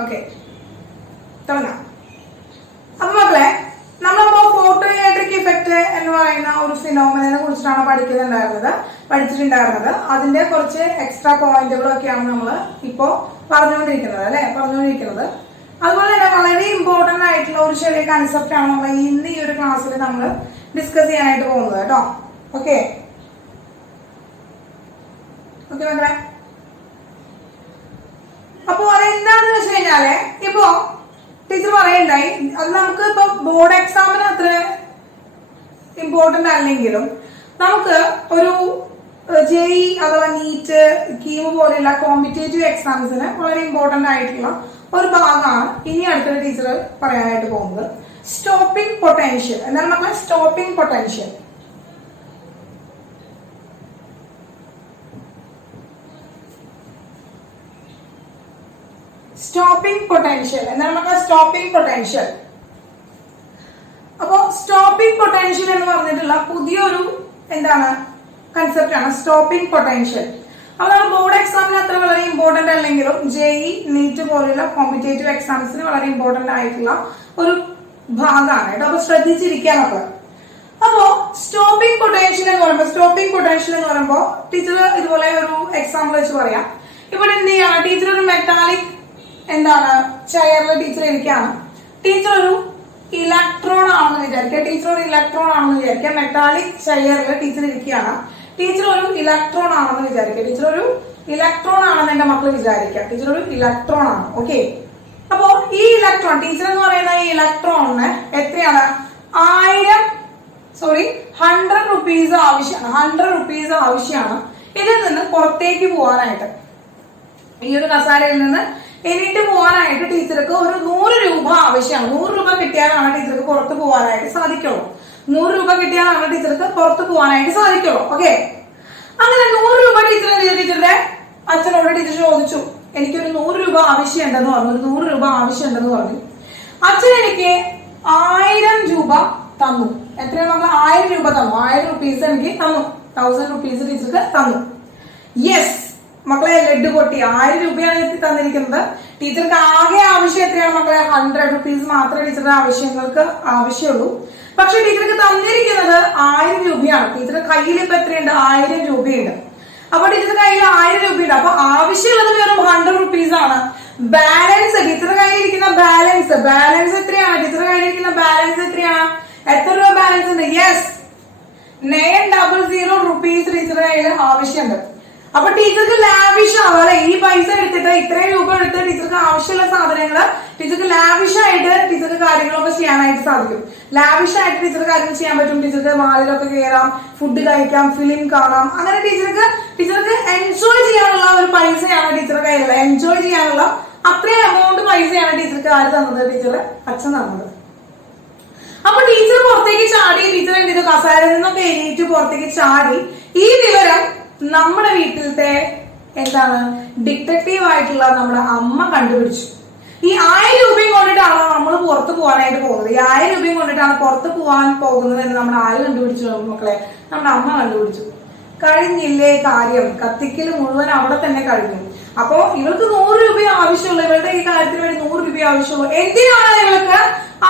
Okay, തുടങ്ങാം. അപ്പൊ മക്കളെ, നമ്മളിപ്പോ ഫോട്ടോ ഇലക്ട്രിക് ഇഫക്റ്റ് എന്ന് പറയുന്ന ഒരു ഫിനോമിനെ കുറിച്ചിട്ടാണ് പഠിച്ചിട്ടുണ്ടായിരുന്നത്. അതിന്റെ കുറച്ച് എക്സ്ട്രാ പോയിന്റുകളൊക്കെയാണ് നമ്മൾ ഇപ്പോ പറഞ്ഞുകൊണ്ടിരിക്കുന്നത് അല്ലെ, അതുപോലെ തന്നെ വളരെ ഇമ്പോർട്ടന്റ് ആയിട്ടുള്ള ഒരു ചെറിയ കൺസെപ്റ്റ് ആണ് നമ്മൾ ഇന്ന് ഈ ഒരു ക്ലാസ്സിൽ നമ്മൾ ഡിസ്കസ് ചെയ്യാനായിട്ട് പോകുന്നത് കേട്ടോ. ഓക്കെ മക്കളെ, അപ്പൊ അതെന്താണെന്ന് വെച്ച് കഴിഞ്ഞാല് ഇപ്പോ ടീച്ചർ പറയണ്ടായി, അത് നമുക്ക് ഇപ്പൊ ബോർഡ് എക്സാമിന് അത്ര ഇമ്പോർട്ടന്റ് അല്ലെങ്കിലും നമുക്ക് ഒരു ജെഇ അഥവാ നീറ്റ്, കീം പോലെയുള്ള കോമ്പറ്റേറ്റീവ് എക്സാംസിന് വളരെ ഇമ്പോർട്ടന്റ് ആയിട്ടുള്ള ഒരു ഭാഗമാണ് ഇനി അടുത്തൊരു ടീച്ചർ പറയാനായിട്ട് പോകുന്നത്. Stopping potential. എന്താണ് നമ്മളെ സ്റ്റോപ്പിംഗ് പൊട്ടൻഷ്യൽ? സ്റ്റോപ്പിംഗ് പൊട്ടൻഷ്യൽ എന്താണ് നമുക്ക് സ്റ്റോപ്പിംഗ് പൊട്ടൻഷ്യൽ? അപ്പോ സ്റ്റോപ്പിംഗ് പൊട്ടൻഷ്യൽ എന്ന് പറഞ്ഞിട്ടുള്ള പുതിയൊരു എന്താണ് കൺസെപ്റ്റ് ആണ് സ്റ്റോപ്പിംഗ് പൊട്ടൻഷ്യൽ. അപ്പൊ നമ്മൾ ബോർഡ് എക്സാമിന് അത്ര വളരെ ഇമ്പോർട്ടന്റ് അല്ലെങ്കിലും ജെഇ, നീറ്റ് പോലുള്ള കോമ്പറ്റേറ്റീവ് എക്സാംസിന് വളരെ ഇമ്പോർട്ടന്റ് ആയിട്ടുള്ള ഒരു ഭാഗമാണ് കേട്ടോ. അപ്പൊ ശ്രദ്ധിച്ചിരിക്കാൻ നമ്മൾ. അപ്പോ സ്റ്റോപ്പിംഗ് പൊട്ടൻഷ്യൽ എന്ന് പറയുമ്പോൾ ടീച്ചർ ഇതുപോലെ ഒരു എക്സാമ്പിൾ വെച്ച് പറയാം. ഇവിടെ എന്ത് ചെയ്യാണ്, ടീച്ചർ ഒരു മെറ്റാലിക് എന്താണ് ചെയറിൽ ടീച്ചർ ഇരിക്കുകയാണ്. ടീച്ചർ ഒരു ഇലക്ട്രോൺ ആണെന്ന് വിചാരിക്കുക. മെറ്റാലിക് ചെയറിൽ ടീച്ചർ ഇരിക്കുകയാണ്. ടീച്ചർ ഒരു ഇലക്ട്രോൺ ആണെന്ന് വിചാരിക്കുക. എന്റെ മക്കൾ വിചാരിക്കുക ടീച്ചർ ഒരു ഇലക്ട്രോൺ ആണ്. ഓക്കെ, അപ്പോ ഈ ഇലക്ട്രോൺ, ടീച്ചർ എന്ന് പറയുന്ന ഈ ഇലക്ട്രോണിന് എത്രയാണ്? 100 റുപ്പീസ് ആവശ്യമാണ് ഇതിൽ നിന്ന് പുറത്തേക്ക് പോകാനായിട്ട്. ഈ ഒരു കസാരയിൽ നിന്ന് എണീറ്റ് പോകാനായിട്ട് ടീച്ചർക്ക് ഒരു 100 രൂപ ആവശ്യമാണ്. 100 രൂപ കിട്ടിയാലാണ് ടീച്ചർക്ക് പുറത്ത് പോകാനായിട്ട് സാധിക്കുള്ളൂ. 100 രൂപ കിട്ടിയാലാണ് ടീച്ചർക്ക് പുറത്ത് പോകാനായിട്ട് സാധിക്കുള്ളൂ. ഓക്കെ, അങ്ങനെ 100 രൂപ ടീച്ചറുടെ അച്ഛനോട് ടീച്ചർ ചോദിച്ചു, എനിക്കൊരു 100 രൂപ ആവശ്യമുണ്ടെന്ന് പറഞ്ഞു. അച്ഛൻ എനിക്ക് 1000 രൂപ തന്നു. എത്രയാണ് നമ്മൾ 1000 രൂപ തന്നു. 1000 റുപ്പീസ് എനിക്ക് തന്നു. 1000 റുപ്പീസ് ടീച്ചർക്ക് തന്നു. യെസ് മക്കളെ, ലഡ് പൊട്ടി. 1000 രൂപയാണ് തന്നിരിക്കുന്നത്. ടീച്ചർക്ക് ആകെ ആവശ്യം എത്രയാണ് മക്കളെ? 100 റുപ്പീസ് മാത്രമേ ടീച്ചറുടെ ആവശ്യമുള്ളൂ. പക്ഷെ ടീച്ചർക്ക് തന്നിരിക്കുന്നത് 1000 രൂപയാണ്. ടീച്ചറുടെ കയ്യിൽ ഇപ്പൊ എത്രയുണ്ട്? 1000 രൂപയുണ്ട്. അപ്പൊ ടീച്ചറുടെ കയ്യിൽ 1000 രൂപയുണ്ട്. അപ്പൊ ആവശ്യമുള്ളത് വെറും 100 റുപ്പീസ് ആണ്. ബാലൻസ്, ടീച്ചറുടെ കയ്യിലിരിക്കുന്ന ബാലൻസ് എത്രയാണ്? എത്ര രൂപ ബാലൻസ് ഉണ്ട്? യെസ്, 900 റുപ്പീസ് ടീച്ചറുടെ കയ്യിൽ ആവശ്യമുണ്ട്. അപ്പൊ ടീച്ചർക്ക് ലാവിഷ് ആവാം അല്ലെ. ഈ പൈസ എടുത്തിട്ട്, ഇത്രയും രൂപ എടുത്ത് ടീച്ചർക്ക് ആവശ്യമുള്ള സാധനങ്ങള് ടീച്ചർക്ക് ലാവിഷായിട്ട് ടീച്ചർക്ക് കാര്യങ്ങളൊക്കെ ചെയ്യാനായിട്ട് സാധിക്കും. ലാവിഷായിട്ട് ടീച്ചർക്ക് കാര്യങ്ങൾ ചെയ്യാൻ പറ്റും. ടീച്ചർക്ക് മാളിലൊക്കെ കയറാം, ഫുഡ് കഴിക്കാം, ഫിലിം കാണാം. അങ്ങനെ ടീച്ചർക്ക് എൻജോയ് ചെയ്യാനുള്ള ഒരു പൈസയാണ് ടീച്ചറുടെ കയ്യിലുള്ള. എൻജോയ് ചെയ്യാനുള്ള അത്രയും എമൗണ്ട് പൈസയാണ് ടീച്ചർക്ക് ആര് തന്നത്? ടീച്ചറുടെ അച്ഛൻ തന്നത്. അപ്പൊ ടീച്ചർ പുറത്തേക്ക് ചാടി. ടീച്ചർ എന്ത് ചെയ്തു? കസേരയിൽ നിന്നൊക്കെ എണീറ്റ് പുറത്തേക്ക് ചാടി. ഈ വിവരം നമ്മുടെ വീട്ടിലത്തെ എന്താണ് ഡിറ്റക്റ്റീവ് ആയിട്ടുള്ള നമ്മുടെ അമ്മ കണ്ടുപിടിച്ചു. ഈ 1000 രൂപയും കൊണ്ടിട്ടാണോ നമ്മൾ പുറത്ത് പോകാനായിട്ട് പോകുന്നത്? ഈ 1000 രൂപയും കൊണ്ടിട്ടാണ് പുറത്ത് പോകാൻ പോകുന്നത് എന്ന് നമ്മൾ ആര് കണ്ടുപിടിച്ചു മക്കളെ? നമ്മുടെ അമ്മ കണ്ടുപിടിച്ചു. കഴിഞ്ഞില്ലേ കാര്യം, കത്തിക്കല് മുഴുവൻ അവിടെ തന്നെ കഴിഞ്ഞു. അപ്പൊ ഇവൾക്ക് 100 രൂപ ആവശ്യമുള്ളൂ. ഇവളുടെ ഈ കാര്യത്തിന് വേണ്ടി 100 രൂപ ആവശ്യമുള്ളൂ. എന്തിനാണ് ഇവൾക്ക്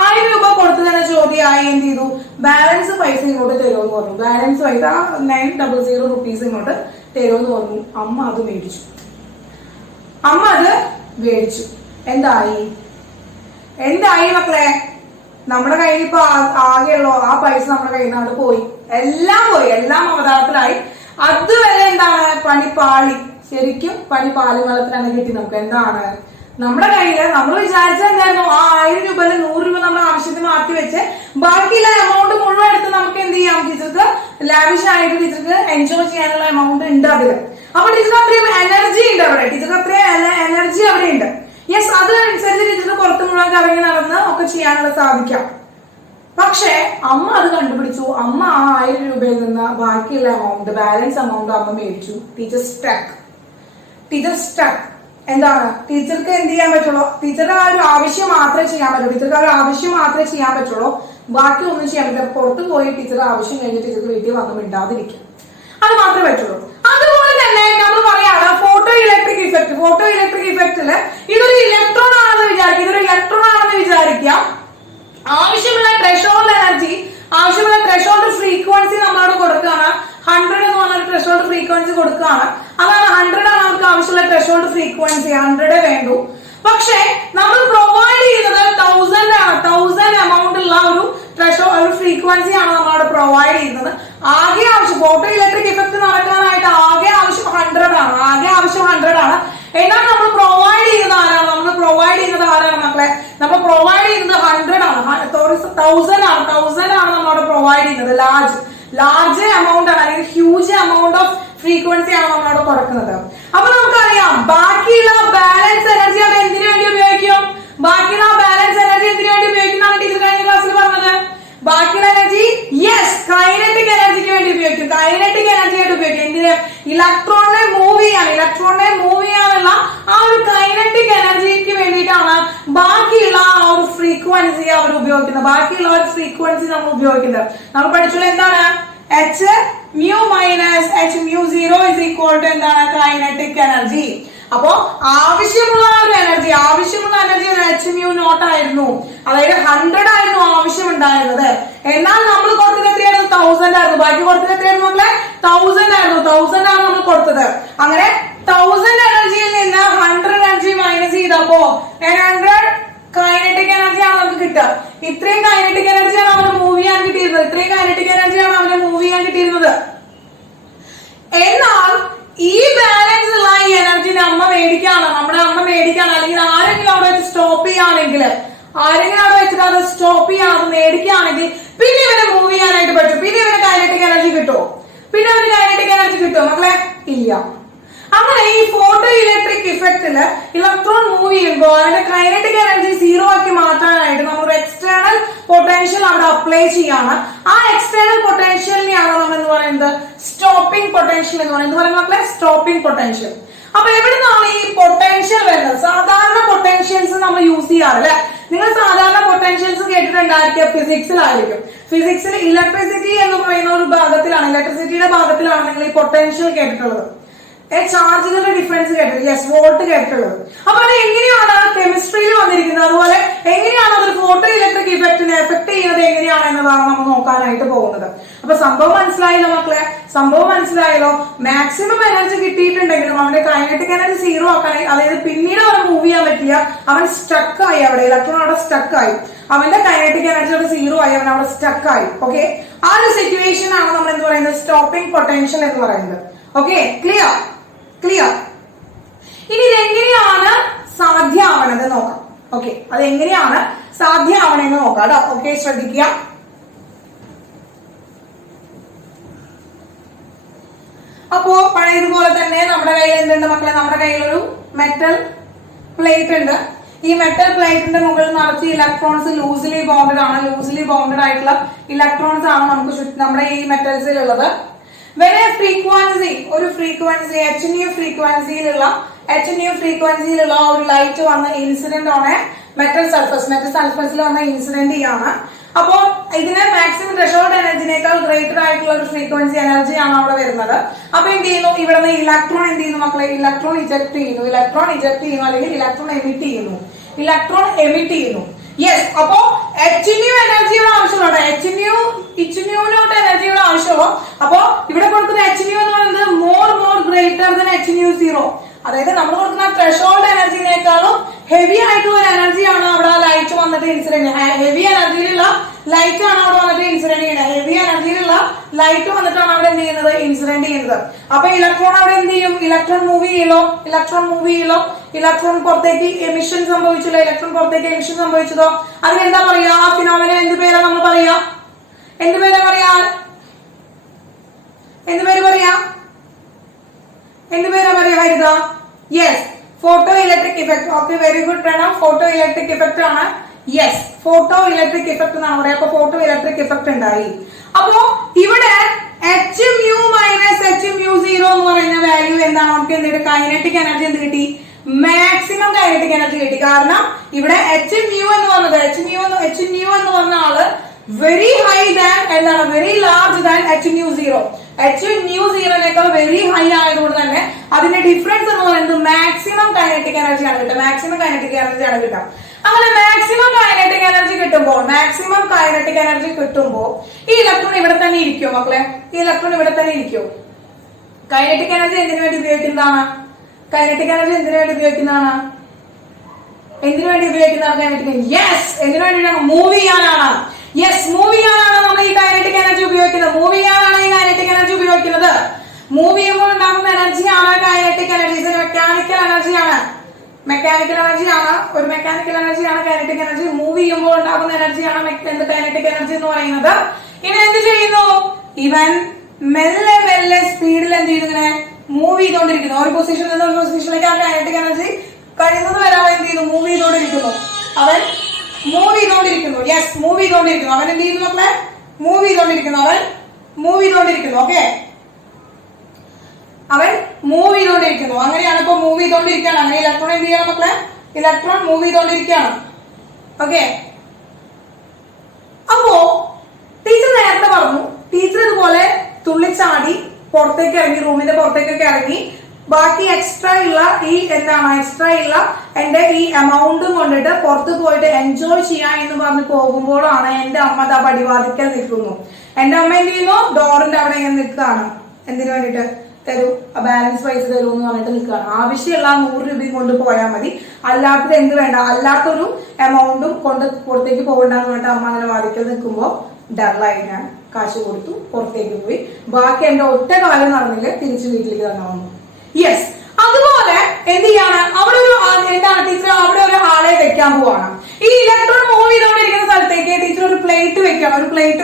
1000 രൂപ കൊടുത്തു തന്നെ ചോദ്യമായി എന്ത് ചെയ്തു? ബാലൻസ് പൈസ ഇങ്ങോട്ട് തരുമെന്ന് പറഞ്ഞു. ബാലൻസ് പൈസ 900 റുപ്പീസ് ഇങ്ങോട്ട് തരുമെന്ന് പറഞ്ഞു. അമ്മ അത് മേടിച്ചു. എന്തായി മക്കളെ? നമ്മുടെ കയ്യിൽ ഇപ്പൊ ആകെയുള്ളോ ആ പൈസ നമ്മുടെ കയ്യിൽ നിന്ന് പോയി. എല്ലാം അവതാരത്തിലായി. അതുവരെ എന്താണ്? പണിപ്പാളി. ശരിക്കും പണിപ്പാളികളത്തിലാണ് കിട്ടി നമുക്ക്. എന്താണ് നമ്മുടെ കയ്യില്? നമ്മൾ വിചാരിച്ച എന്തായിരുന്നു? ആ 1000 രൂപയിൽ 100 രൂപ നമ്മുടെ ആവശ്യത്തിന് മാറ്റി വെച്ച് ബാക്കിയുള്ള എമൗണ്ട് മുഴുവൻ എടുത്ത് നമുക്ക് എന്ത് ചെയ്യാം? ടീച്ചർക്ക് ലാവിഷ് ആയിട്ട് ടീച്ചർക്ക് എൻജോയ് ചെയ്യാനുള്ള എമൗണ്ട് ഉണ്ട് അതില്. അപ്പൊ ടീച്ചർക്ക് അത്രയും എനർജി ഉണ്ട് അവിടെ. ഉണ്ട്. യെസ്, അതനുസരിച്ച് ടീച്ചർക്ക് പുറത്ത് മുഴുവൻ കറങ്ങി നടന്ന് ഒക്കെ ചെയ്യാനുള്ള സാധിക്കാം. പക്ഷെ അമ്മ അത് കണ്ടുപിടിച്ചു. അമ്മ ആ 1000 രൂപയിൽ നിന്ന് ബാക്കിയുള്ള എമൗണ്ട്, ബാലൻസ് എമൗണ്ട് അമ്മ മേടിച്ചു. Teacher stuck. എന്താണ്? ടീച്ചർക്ക് എന്ത് ചെയ്യാൻ പറ്റുള്ളൂ? ടീച്ചറുടെ ആ ഒരു ആവശ്യം മാത്രമേ ചെയ്യാൻ പറ്റുള്ളൂ. ബാക്കി ഒന്നും ചെയ്യാൻ പറ്റില്ല. പുറത്ത് പോയി ടീച്ചറുടെ ആവശ്യം കഴിഞ്ഞ് ടീച്ചർക്ക് വീട്ടിൽ വന്ന് മിണ്ടാതിരിക്കും. അത് മാത്രമേ പറ്റുള്ളൂ. അതുപോലെ തന്നെ നമ്മൾ പറയാണ് ഫോട്ടോ ഇലക്ട്രിക് ഇഫക്റ്റ്. ഇതൊരു ഇലക്ട്രോൺ ആണെന്ന് 100 വേണ്ടു. പക്ഷെ നമ്മൾ പ്രൊവൈഡ് ചെയ്യുന്നത് 1000 ആണ്. 1000 എമൗണ്ട് ഉള്ള ഒരു ഫ്രീക്വൻസി ആണ് നമ്മളവിടെ പ്രൊവൈഡ് ചെയ്യുന്നത്. ആകെ ആവശ്യം ഫോട്ടോ ഇലക്ട്രിക് ഇഫക്ട് നടക്കാനായിട്ട് ആകെ ആവശ്യം 100 ആണ്. ആകെ ആവശ്യം 100 ആണ്. എന്നാൽ നമ്മൾ പ്രൊവൈഡ് ചെയ്യുന്നത് ആരാണ്? നമ്മൾ പ്രൊവൈഡ് ചെയ്യുന്നത് ആരാണ് മക്കളെ? നമ്മൾ പ്രൊവൈഡ് ചെയ്യുന്നത് 100 ആണ്. 1000 ആണ് നമ്മളവിടെ പ്രൊവൈഡ് ചെയ്യുന്നത്. ലാർജ് എമൗണ്ട് ആണ്, അല്ലെങ്കിൽ ഹ്യൂജ് എമൗണ്ട് ഓഫ് ഫ്രീക്വൻസി ആണ് നമ്മളവിടെ കൊടുക്കുന്നത്. അപ്പൊ നമുക്കറിയാം ബാക്കിയുള്ള ബാലൻസ് എനർജി അവിടെ എന്തിനു വേണ്ടി ഉപയോഗിക്കും? ബാക്കിയുള്ള ബാലൻസ് എനർജി എന്തിനു വേണ്ടി ഉപയോഗിക്കുന്നതാണ് ടീച്ചർ കഴിഞ്ഞ ക്ലാസ്സിൽ പറഞ്ഞത്. ബാക്കിയുള്ള എനർജി കൈനറ്റിക് എനർജിക്ക് വേണ്ടി ഉപയോഗിക്കും. കൈനറ്റിക് എനർജി ആയിട്ട് ഉപയോഗിക്കും. എന്തിന്? ഇലക്ട്രോണിനെ മൂവ് ചെയ്യാനുള്ള ആ ഒരു കൈനറ്റിക് എനർജിക്ക് വേണ്ടിയിട്ടാണ് ബാക്കിയുള്ള ആ ഒരു ഫ്രീക്വൻസി അവർ ഉപയോഗിക്കുന്നത്. ബാക്കിയുള്ള ഒരു ഫ്രീക്വൻസി നമ്മൾ ഉപയോഗിക്കുന്നത്. നമ്മൾ പഠിച്ചുള്ള എന്താണ്? h mu minus h mu 0 is equal to എന്താണ്? Kinetic energy. അപ്പോ ആവശ്യമുള്ള എനർജി ഒരു h mu naught ആയിരുന്നു. അതായത് 100 ആയിരുന്നു ആവശ്യമുണ്ടായിരുന്നത്. എന്നാൽ നമ്മൾ കൊടുത്തത് എത്രയായിരുന്നു? 1000 ആയിരുന്നു. ബാക്കി കൊടുത്തത് എത്രയായിരുന്നു മക്കളെ? 1000 ആയിരുന്നു. 1000 ആണ് നമ്മൾ കൊടുത്തത്. അങ്ങനെ 1000 എനർജിയിൽ നിന്ന് 100 എനർജി മൈനസ് ചെയ്തപ്പോ 100 കൈനറ്റിക് എനർജി ആണ് നമുക്ക് കിട്ടുക. ഇത്രയും കൈനറ്റിക് എനർജിയാണ് അവന് മൂവ് ചെയ്യാൻ കിട്ടിയിരുന്നത്. എന്നാൽ ഈ ബാലൻസ് ഉള്ള ഈ എനർജി നമ്മുടെ അമ്മ മേടിക്കാണ്, അല്ലെങ്കിൽ ആരെങ്കിലും അവിടെ വെച്ച് സ്റ്റോപ്പ് ചെയ്യുകയാണെങ്കിൽ അത് മേടിക്കുകയാണെങ്കിൽ പിന്നെ ഇവരെ മൂവ് ചെയ്യാനായിട്ട് പറ്റും. പിന്നെ ഇവന് കൈനറ്റിക് എനർജി കിട്ടുമോ? മക്കളെ? ഇല്ല. അങ്ങനെ ഈ ഫോട്ടോ ഇലക്ട്രിക് ഇഫക്റ്റില് ഇലക്ട്രോൺ മൂവ് ചെയ്യുമ്പോൾ അതിന്റെ കൈനറ്റിക് എനർജി 0 ആക്കി മാറ്റാനായിട്ട് നമ്മൾ എക്സ്റ്റേണൽ പൊട്ടൻഷ്യൽ അവിടെ അപ്ലൈ ചെയ്യാണ്. ആ എക്സ്റ്റേണൽ പൊട്ടൻഷ്യലിനെയാണ് നമ്മൾ എന്ന് പറയുന്നത് സ്റ്റോപ്പിംഗ് പൊട്ടൻഷ്യൽ എന്ന് പറയുന്നത്. മക്കളെ, സ്റ്റോപ്പിംഗ് പൊട്ടൻഷ്യൽ. അപ്പൊ എവിടെ നിന്നാണ് ഈ പൊട്ടൻഷ്യൽ വരുന്നത്? സാധാരണ പൊട്ടൻഷ്യൽസ് നമ്മൾ യൂസ് ചെയ്യാറില്ല. നിങ്ങൾ സാധാരണ പൊട്ടൻഷ്യൽസ് കേട്ടിട്ടുണ്ടായിരിക്കും, ഫിസിക്സിലായിരിക്കും. ഫിസിക്സിൽ ഇലക്ട്രിസിറ്റി എന്ന് പറയുന്ന ഒരു ഇലക്ട്രിസിറ്റിയുടെ ഭാഗത്തിലാണ് നിങ്ങൾ ഈ പൊട്ടൻഷ്യൽ കേട്ടിട്ടുള്ളത്. ചാർജുകളുടെ ഡിഫറൻസ് കേട്ടിട്ടുള്ളത്. യെസ്, വോൾട്ട് കേട്ടിട്ടുള്ളത്. അപ്പൊ അത് എങ്ങനെയാണ് കെമിസ്ട്രിയിൽ വന്നിരിക്കുന്നത്, അതുപോലെ എങ്ങനെയാണ് അത് ഫോട്ടോ ഇലക്ട്രിക് ഇഫക്റ്റിനെ എഫക്ട് ചെയ്യുന്നത് എങ്ങനെയാണ് എന്നതാണ് നമ്മൾ നോക്കാനായിട്ട് പോകുന്നത്. അപ്പൊ സംഭവം മനസ്സിലായല്ലോ മക്കളെ? മനസ്സിലായല്ലോ. മാക്സിമം എനർജി കിട്ടിയിട്ടുണ്ടെങ്കിലും അവന്റെ കൈനറ്റിക് എനർജി 0 ആക്കാനായി, അതായത് പിന്നീട് അവൻ മൂവ് ചെയ്യാൻ പറ്റില്ല. അവൻ സ്റ്റക്കായി അവിടെ, ഇലക്ട്രോൺ അവിടെ സ്റ്റക്കായി. അവന്റെ കൈനറ്റിക് എനർജി അവിടെ 0 ആയി, അവൻ അവിടെ സ്റ്റക്കായി. ഓക്കെ, ആ ഒരു സിറ്റുവേഷൻ ആണ് നമ്മൾ എന്ത് പറയുന്നത്? സ്റ്റോപ്പിംഗ് പൊട്ടൻഷ്യൽ എന്ന് പറയുന്നത്. Okay, clear? ഇനി ഇതെങ്ങനെയാണ് സാധ്യമാവണത് നോക്കാം. ഓക്കെ, അതെങ്ങനെയാണ് സാധ്യമാവണെന്ന് നോക്കാം കേട്ടോ. ഓക്കെ, ശ്രദ്ധിക്കുക. അപ്പോ പഴയതുപോലെ തന്നെ നമ്മുടെ കയ്യിൽ എന്തുണ്ട് മക്കളെ? നമ്മുടെ കയ്യിൽ ഒരു മെറ്റൽ പ്ലേറ്റ് ഉണ്ട്. ഈ മെറ്റൽ പ്ലേറ്റിന്റെ മുകളിൽ നിറച്ച് ഇലക്ട്രോൺസ് ലൂസ്ലി ബോണ്ടഡ് ആണ്. ലൂസ്ലി ബോണ്ടഡ് ആയിട്ടുള്ള ഇലക്ട്രോൺസ് ആണ് നമുക്ക് നമ്മുടെ ഈ മെറ്റൽസിൽ ഉള്ളത്. ഒരു ഫ്രീക്വൻസി h nu ഫ്രീക്വൻസിയിലുള്ള ഒരു ലൈറ്റ് വന്ന് ഇൻസിഡന്റ് ആണ് മെറ്റൽ സർഫസിൽ വന്ന ഇൻസിഡന്റ് ആണ്. അപ്പോ ഇതിന് മാക്സിമം ത്രെഷോൾഡ് എനർജിനേക്കാൾ ഗ്രേറ്റർ ആയിട്ടുള്ള ഒരു ഫ്രീക്വൻസി എനർജിയാണ് അവിടെ വരുന്നത്. അപ്പൊ എന്ത് ചെയ്യുന്നു? ഇവിടുന്ന് ഇലക്ട്രോൺ എന്ത് ചെയ്യുന്നു മക്കളെ? ഇലക്ട്രോൺ ഇജക്ട് ചെയ്യുന്നു, അല്ലെങ്കിൽ ഇലക്ട്രോൺ എമിറ്റ് ചെയ്യുന്നു. യെസ്, അപ്പോ h nu എനർജിയുടെ ആവശ്യമുള്ള h nu എനർജിയുടെ ആവശ്യമുള്ളൂ. അപ്പോ ഇവിടെ കൊടുക്കുന്ന h nu എന്ന് പറയുന്നത് more greater than h nu 0. അതായത് നമ്മൾ കൊടുക്കുന്ന ത്രെഷോൾഡ് എനർജിനേക്കാളും ഹെവി ആയിട്ടുള്ള ഒരു എനർജിയാണ് അവിടെ ലൈറ്റ് വന്നിട്ട് ഇൻസിഡന്റ്. ഹെവി എനർജിയിലുള്ള ലൈറ്റ് ആണ് അവിടെ വന്നിട്ട് ഇൻസിഡന്റ് ചെയ്യുന്നത്. ഹെവി എനർജിയിലുള്ള ലൈറ്റ് വന്നിട്ടാണ് അവിടെ എന്ത് ചെയ്യുന്നത്? ഇൻസിഡന്റ് ചെയ്യുന്നത്. അപ്പൊ ഇലക്ട്രോൺ അവിടെ എന്ത് ചെയ്യും? ഇലക്ട്രോൺ മൂവ് ചെയ്യലോ. ഇലക്ട്രോൺ പുറത്തേക്ക് എമിഷൻ സംഭവിച്ചതോ അതിനെന്താ പറയാ? ആ ഫിനോമിന എന്ത് പേരാ നമ്മൾ പറയാ? എന്ത് പേര് പറയാ Haritha? Yes, photoelectric effect. Okay, very good Pranav. Photoelectric effect ആണ്. യെസ്, ഫോട്ടോ ഇലക്ട്രിക് ഇഫക്ട് എന്നാണ് പറയാ. അപ്പൊ ഫോട്ടോ ഇലക്ട്രിക് ഇഫക്ട് ഉണ്ടായി. അപ്പോ ഇവിടെ h mu minus h mu 0 എന്ന് പറയുന്ന വാല്യൂ എന്താണ്? നമുക്ക് എന്തെങ്കിലും കൈനറ്റിക് എനർജി എന്ത് കിട്ടി? മാക്സിമം കൈനറ്റിക് എനർജി കിട്ടി. കാരണം ഇവിടെ h mu എന്ന് പറഞ്ഞ ആള് വെരി ഹൈ ദാൻ എന്താണ്? Very large than h mu 0. h mu 0നേക്കാൾ വെരി ഹൈ ആയതുകൊണ്ട് തന്നെ അതിന്റെ ഡിഫറൻസ് എന്ന് പറയുന്നത് മാക്സിമം കൈനറ്റിക് എനർജിയാണ് കിട്ടുക. അങ്ങനെ മാക്സിമം കൈനറ്റിക് എനർജി കിട്ടുമ്പോൾ ഈ ഇലക്ട്രോൺ ഇവിടെ തന്നെ ഇരിക്കുമോ മക്കളെ? കൈനറ്റിക് എനർജി എന്തിനു വേണ്ടി ഉപയോഗിക്കുന്നതാണ്? കൈനറ്റിക് എനർജി എന്തിനു വേണ്ടി ഉപയോഗിക്കുന്നതാണ്? എന്തിനു വേണ്ടി ഉപയോഗിക്കുന്നതാണ് കൈനറ്റിക്? യെസ്, എന്തിനു വേണ്ടിയിട്ടാണ്? മൂവ് ചെയ്യാനാണ്. യെസ്, മൂവ് ചെയ്യാനാണ് നമ്മൾ ഈ കൈനറ്റിക് എനർജി ഉപയോഗിക്കുന്നത്. മൂവ് ചെയ്യാനാണ് ഈ കൈനറ്റിക് എനർജി ഉപയോഗിക്കുന്നത്. മൂവ് ചെയ്യുമ്പോൾ ഉണ്ടാകുന്ന എനർജിയാണ് കൈനറ്റിക് എനർജി. മെക്കാനിക്കൽ എനർജിയാണ്. മെക്കാനിക്കൽ എനർജിയാണ്, ഒരു മെക്കാനിക്കൽ എനർജിയാണ് കൈനറ്റിക് എനർജി. മൂവ് ചെയ്യുമ്പോൾ ഉണ്ടാകുന്ന എനർജിയാണ് കൈനറ്റിക് എനർജി എന്ന് പറയുന്നത്. ഇവൻ എന്ത് ചെയ്യുന്നു? ഇവൻ മെല്ലെ മെല്ലെ സ്പീഡിൽ എന്ത് ചെയ്യുന്നു? ഇങ്ങനെ മൂവ് ചെയ്തുകൊണ്ടിരിക്കുന്നു. ഒരു പൊസിഷനിൽ നിന്ന് ഒരു പൊസിഷനിലേക്ക് ആ കൈനറ്റിക് എനർജി കഴിയുന്നത് വരെ അവൻ എന്ത് ചെയ്യുന്നു? മൂവ് ചെയ്തുകൊണ്ടിരിക്കുന്നു. അവൻ മൂവ് ചെയ്തുകൊണ്ടിരിക്കുന്നു. യെസ്, മൂവ് ചെയ്തുകൊണ്ടിരിക്കുന്നു. അവൻ എന്ത് ചെയ്യുന്നു മക്കളെ? മൂവ് ചെയ്തുകൊണ്ടിരിക്കുന്നു. അവൻ മൂവ് ചെയ്തുകൊണ്ടിരിക്കുന്നു. ഓക്കെ, അവൻ മൂവ് ചെയ്തുകൊണ്ടിരിക്കുന്നു. അങ്ങനെയാണ് ഇപ്പൊ മൂവ് ചെയ്തുകൊണ്ടിരിക്കുകയാണ്. അങ്ങനെ ഇലക്ട്രോൺ എന്ത് ചെയ്യണം മക്കളെ? ഇലക്ട്രോൺ മൂവ് ചെയ്തുകൊണ്ടിരിക്കുകയാണ്. ഓക്കെ, അപ്പോ ടീച്ചർ നേരത്തെ പറഞ്ഞു, ടീച്ചർ ഇതുപോലെ തുള്ളിച്ചാടി പുറത്തേക്ക് ഇറങ്ങി, റൂമിന്റെ പുറത്തേക്കൊക്കെ ഇറങ്ങി, ബാക്കി എക്സ്ട്രാ ഉള്ള ഈ എന്താണ് എക്സ്ട്രാ ഉള്ള എന്റെ ഈ എമൗണ്ടും കൊണ്ടിട്ട് പുറത്ത് പോയിട്ട് എൻജോയ് ചെയ്യാൻ എന്ന് പറഞ്ഞ് പോകുമ്പോഴാണ് എന്റെ അമ്മ ദാ പടിവാതിക്കൽ നിൽക്കുന്നു. എന്റെ അമ്മ എന്ത് ചെയ്യുന്നു? ഡോറിന്റെ അവിടെ ഇങ്ങനെ നിൽക്കുകയാണ്. എന്തിനു വേണ്ടിട്ട്? തരൂ, ബാലൻസ് പൈസ തരൂ എന്ന് പറഞ്ഞിട്ട് നിൽക്കുകയാണ്. ആവശ്യമുള്ള 100 രൂപയും കൊണ്ട് പോയാൽ മതി, അല്ലാത്തത് എന്ത് വേണ്ട, അല്ലാത്തൊരു എമൗണ്ടും കൊണ്ട് പുറത്തേക്ക് പോകണ്ടെന്ന് പറഞ്ഞിട്ട് അമ്മ അങ്ങനെ വാതിക്കൽ നിൽക്കുമ്പോ ഡള്ളായി ഞാൻ കാശ് കൊടുത്തു, പുറത്തേക്ക് പോയി. ബാക്കി എന്റെ ഒറ്റ കാലം നടന്നില്ല, തിരിച്ച് വീട്ടിലേക്ക് തന്നെ വന്നു. യെസ്, അതുപോലെ എന്ത് ചെയ്യാണ്? അവിടെ ഒരു എന്താണ് ടീച്ചർ? അവിടെ ഒരു ആളെ വെക്കാൻ പോവാണ്. ഈ ഇലക്ട്രോൺ മൂവ് ചെയ്തുകൊണ്ടിരിക്കുന്ന സ്ഥലത്തേക്ക് ടീച്ചർ ഒരു പ്ലേറ്റ്